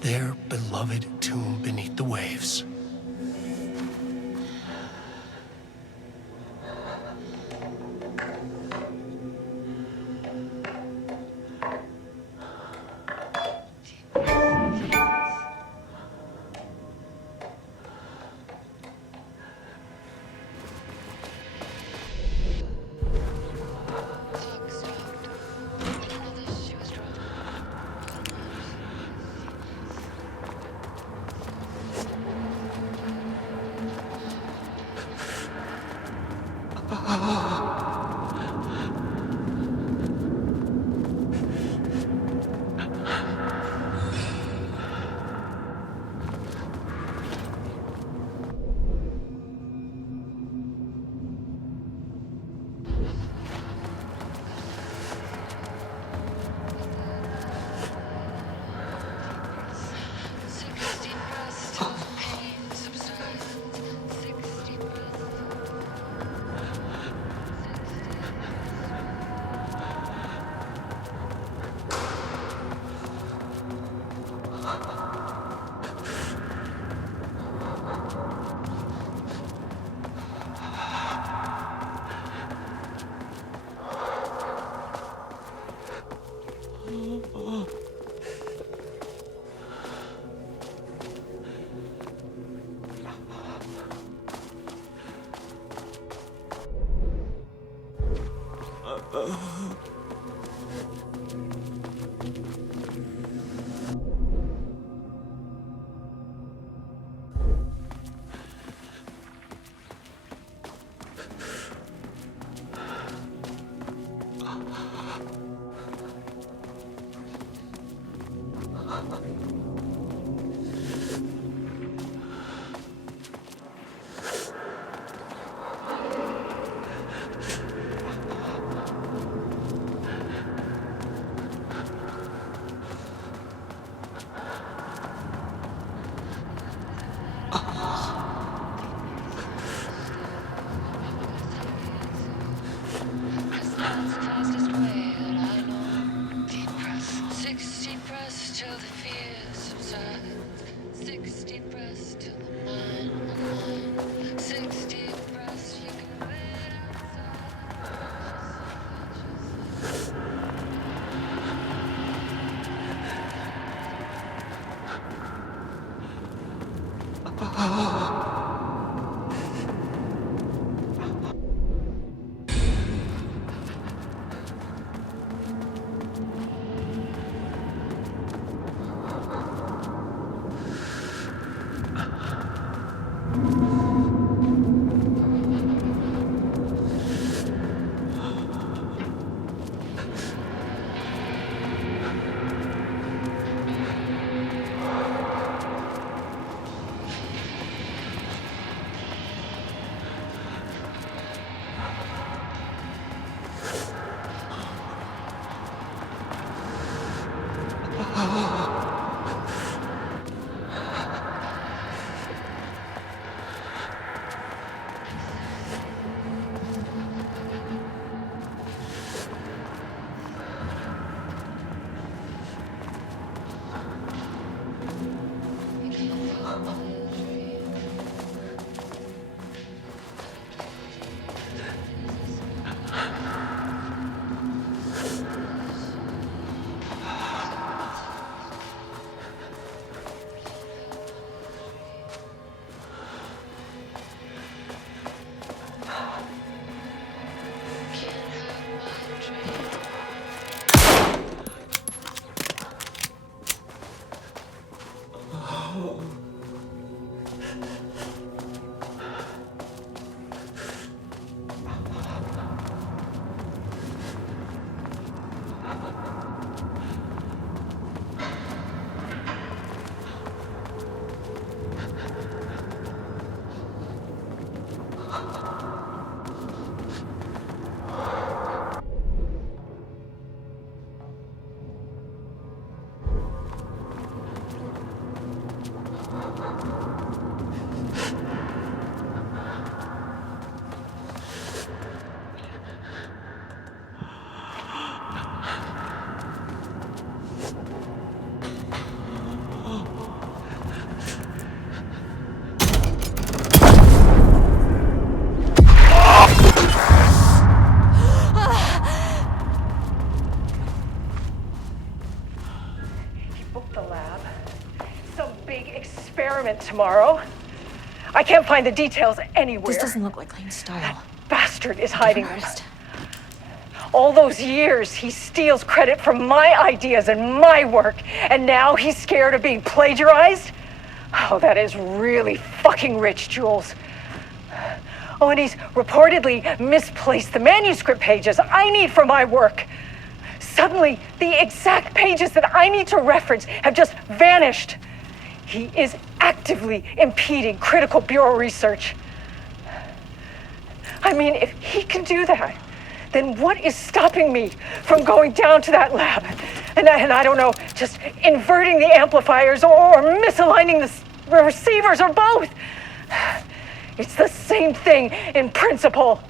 their beloved tomb beneath the waves. the lab. Some big experiment tomorrow. I can't find the details anywhere. This doesn't look like Lane's style. Bastard is hiding them. Artist. All those years, he steals credit for my ideas and my work, and now he's scared of being plagiarized? Oh, that is really fucking rich, Jules. Oh, and he's reportedly misplaced the manuscript pages I need for my work. Suddenly, the exact pages that I need to reference have just vanished. He is actively impeding critical bureau research. I mean, if he can do that, then what is stopping me from going down to that lab? And I don't know, just inverting the amplifiers or misaligning the receivers or both. It's the same thing in principle.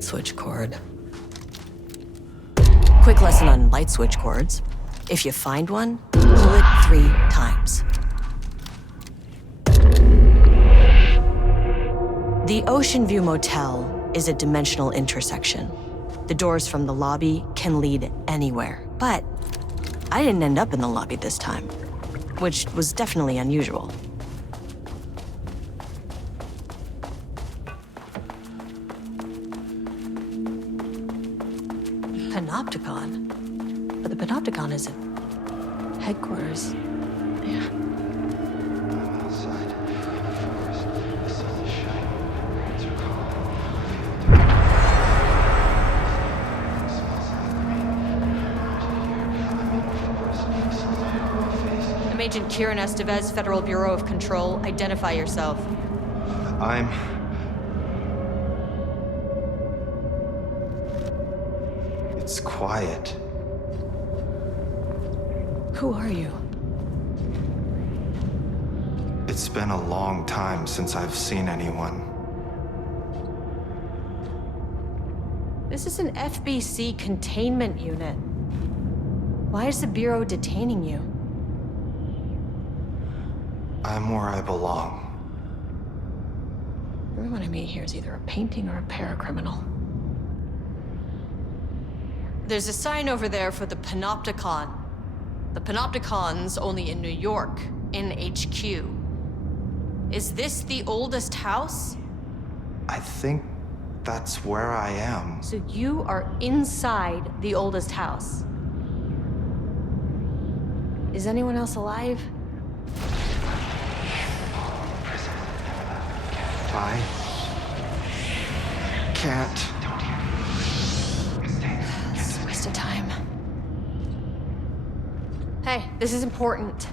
Switch cord. Quick lesson on light switch cords. If you find one, pull it 3 times. The Ocean View Motel is a dimensional intersection. The doors from the lobby can lead anywhere, but I didn't end up in the lobby this time, which was definitely unusual. Panopticon? But the Panopticon isn't headquarters. Yeah. Outside. The sun is shining. It's I'm Agent Kieran Estevez, Federal Bureau of Control. Identify yourself. It's quiet. Who are you? It's been a long time since I've seen anyone. This is an FBC containment unit. Why is the Bureau detaining you? I'm where I belong. Everyone I meet here is either a painting or a paracriminal. There's a sign over there for the Panopticon. The Panopticon's only in New York, in HQ. Is this the oldest house? I think that's where I am. So you are inside the oldest house. Is anyone else alive? I can't. This is a waste of time. Hey, this is important.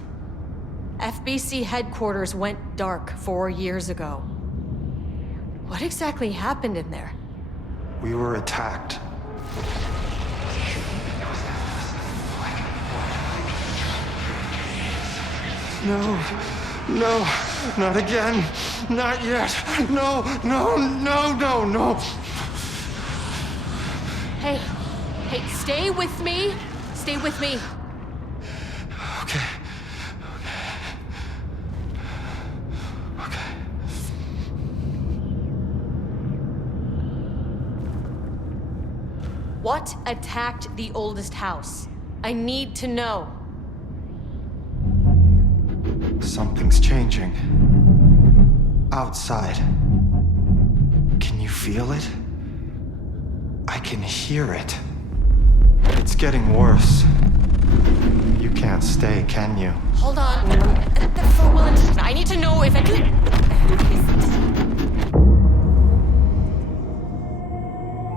FBC headquarters went dark 4 years ago. What exactly happened in there? We were attacked. No, no, not again, not yet. No, no, no, no, no. Hey, stay with me. Stay with me. Okay. What attacked the oldest house? I need to know. Something's changing. Outside. Can you feel it? I can hear it. It's getting worse. You can't stay, can you? Hold on. I need to know if it...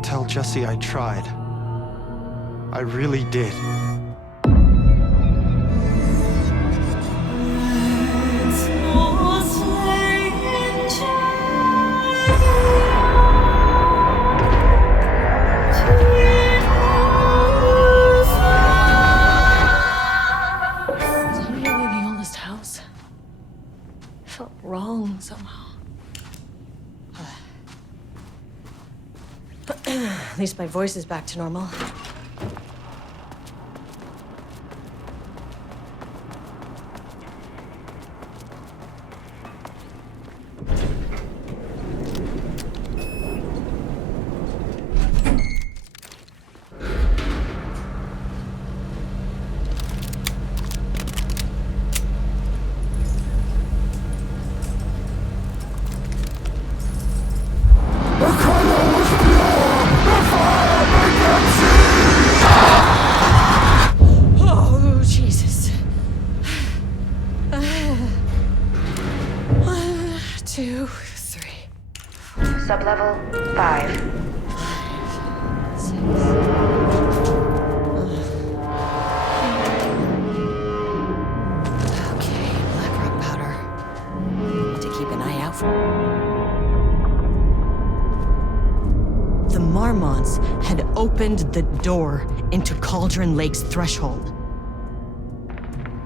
Tell Jesse I tried. I really did. At least my voice is back to normal. Oh, Jesus. 1, 2, 3. Sublevel 5. 6. Okay, black rock powder. Need to keep an eye out for. The Marmonts had opened the door into Cauldron Lake's threshold.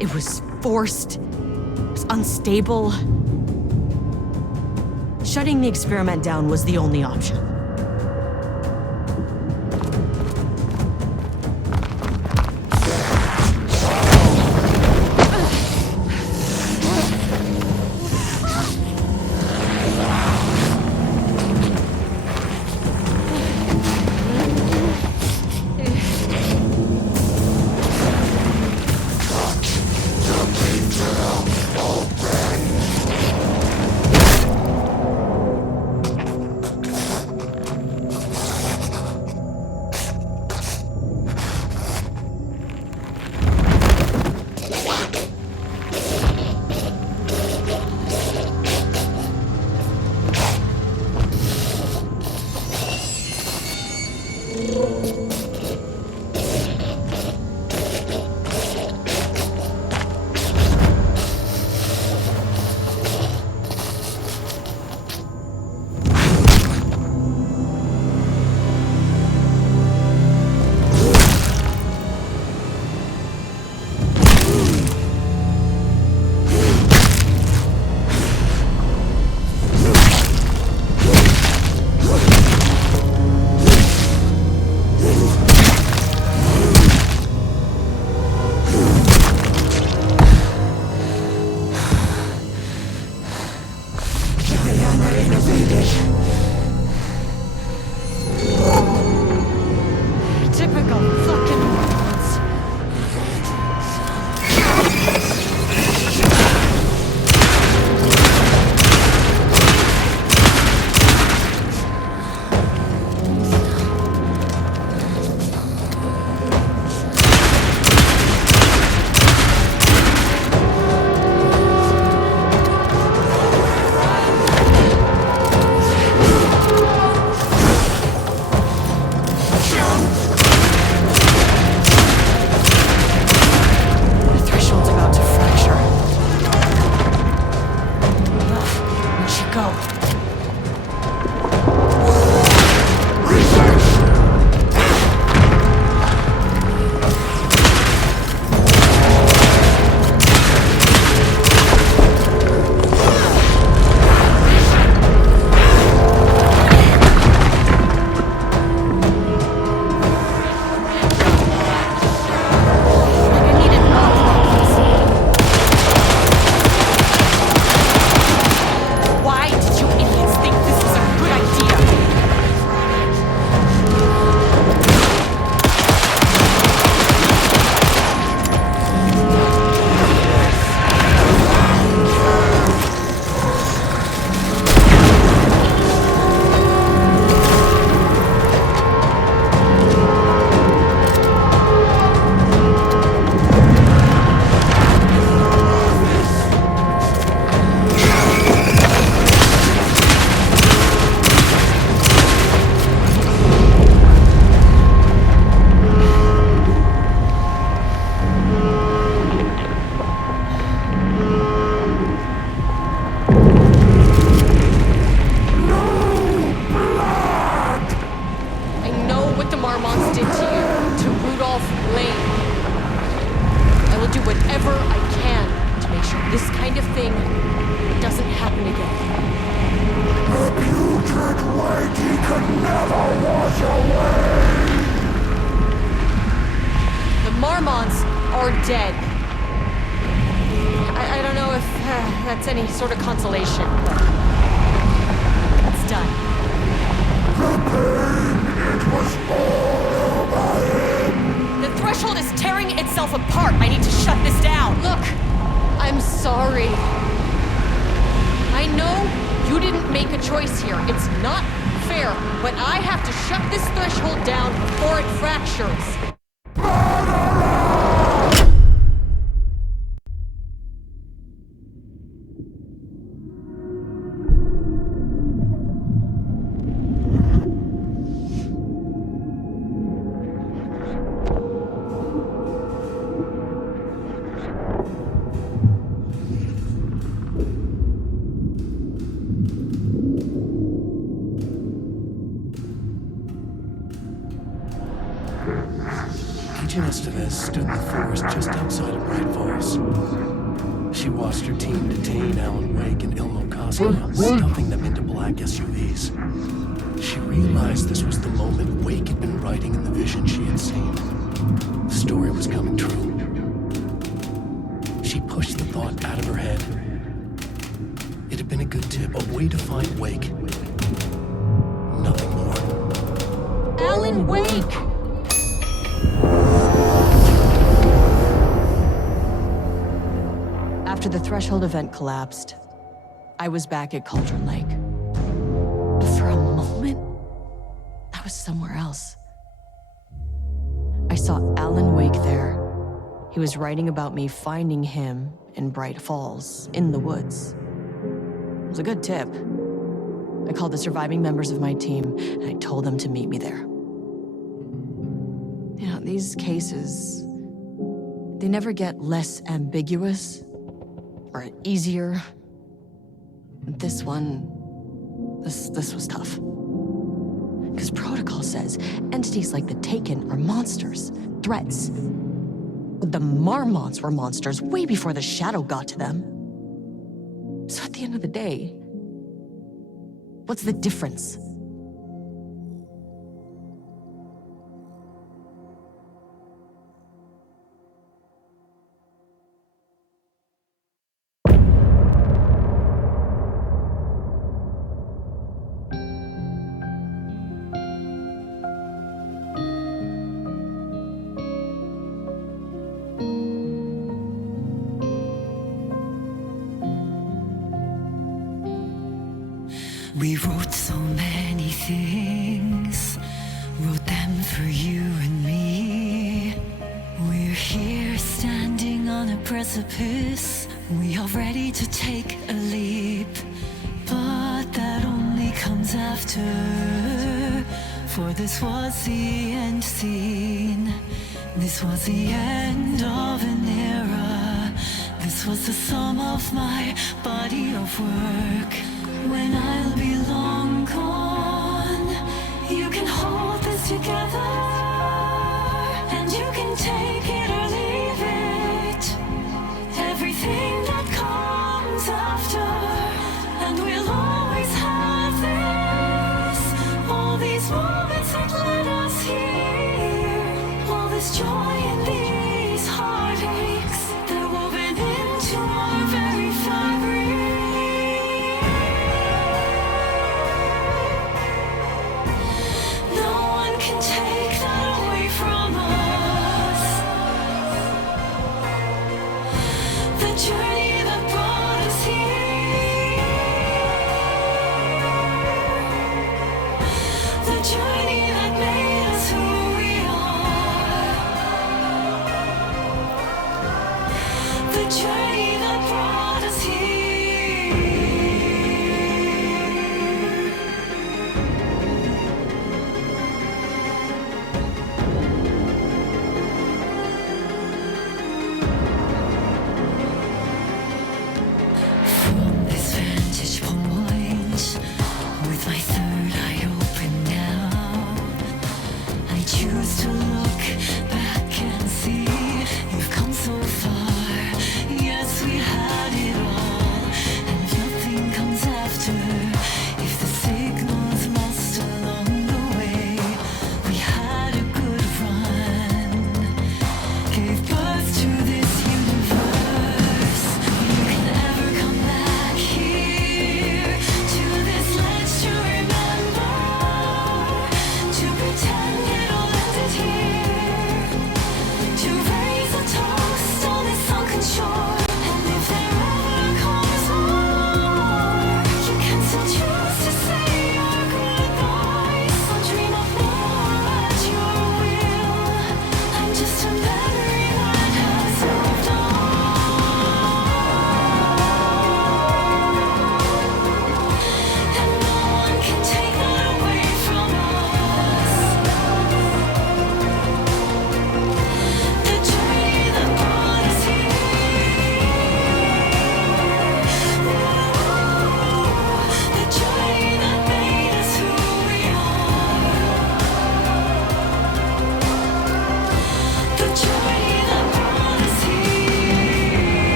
It was forced. It was unstable. Shutting the experiment down was the only option. The putrid lady can never wash The Marmonts are dead. I don't know if that's any sort of consolation, but it's done. The threshold is tearing itself apart. I need to shut this down. Look, I'm sorry. I know you didn't make a choice here. It's not fair, but I have to shut this threshold down before it fractures. Stood in the forest just outside of Bright Falls. She watched her team detain Alan Wake and Ilmo Koska, stuffing them into black SUVs. She realized this was the moment Wake had been writing in the vision she had seen. The story was coming true. She pushed the thought out of her head. It had been a good tip, a way to find Wake. Nothing more. Alan Wake! After the threshold event collapsed, I was back at Cauldron Lake. But for a moment, I was somewhere else. I saw Alan Wake there. He was writing about me finding him in Bright Falls, in the woods. It was a good tip. I called the surviving members of my team, and I told them to meet me there. You know, these cases, they never get less ambiguous or easier. This one, this was tough. Because protocol says entities like the Taken are monsters, threats. But the Marmonts were monsters way before the Shadow got to them. So at the end of the day, what's the difference? We wrote so many things, wrote them for you and me. We're here standing on a precipice. We are ready to take a leap, but that only comes after. For this was the end scene. This was the end of an era. This was the sum of my body of work. When I'll be long gone, you can hold this together, and you can take it or leave it. Everything that comes after, and we'll always have this. All these moments that led us here, all this joy and these heartaches, they're woven into our very fabric. To look back and see you've come so far. Yes,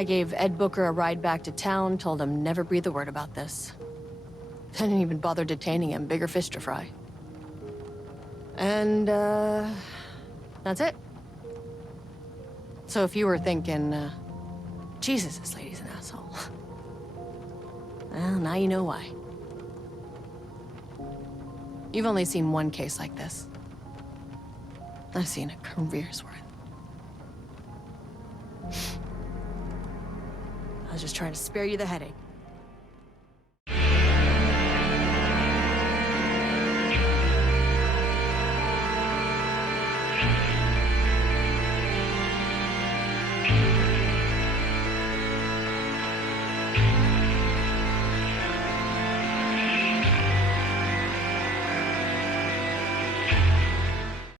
I gave Ed Booker a ride back to town, told him never breathe a word about this. Didn't even bother detaining him, bigger fish to fry. And, that's it. So if you were thinking, Jesus, this lady's an asshole. Well, now you know why. You've only seen one case like this. I've seen a career's worth. I was just trying to spare you the headache.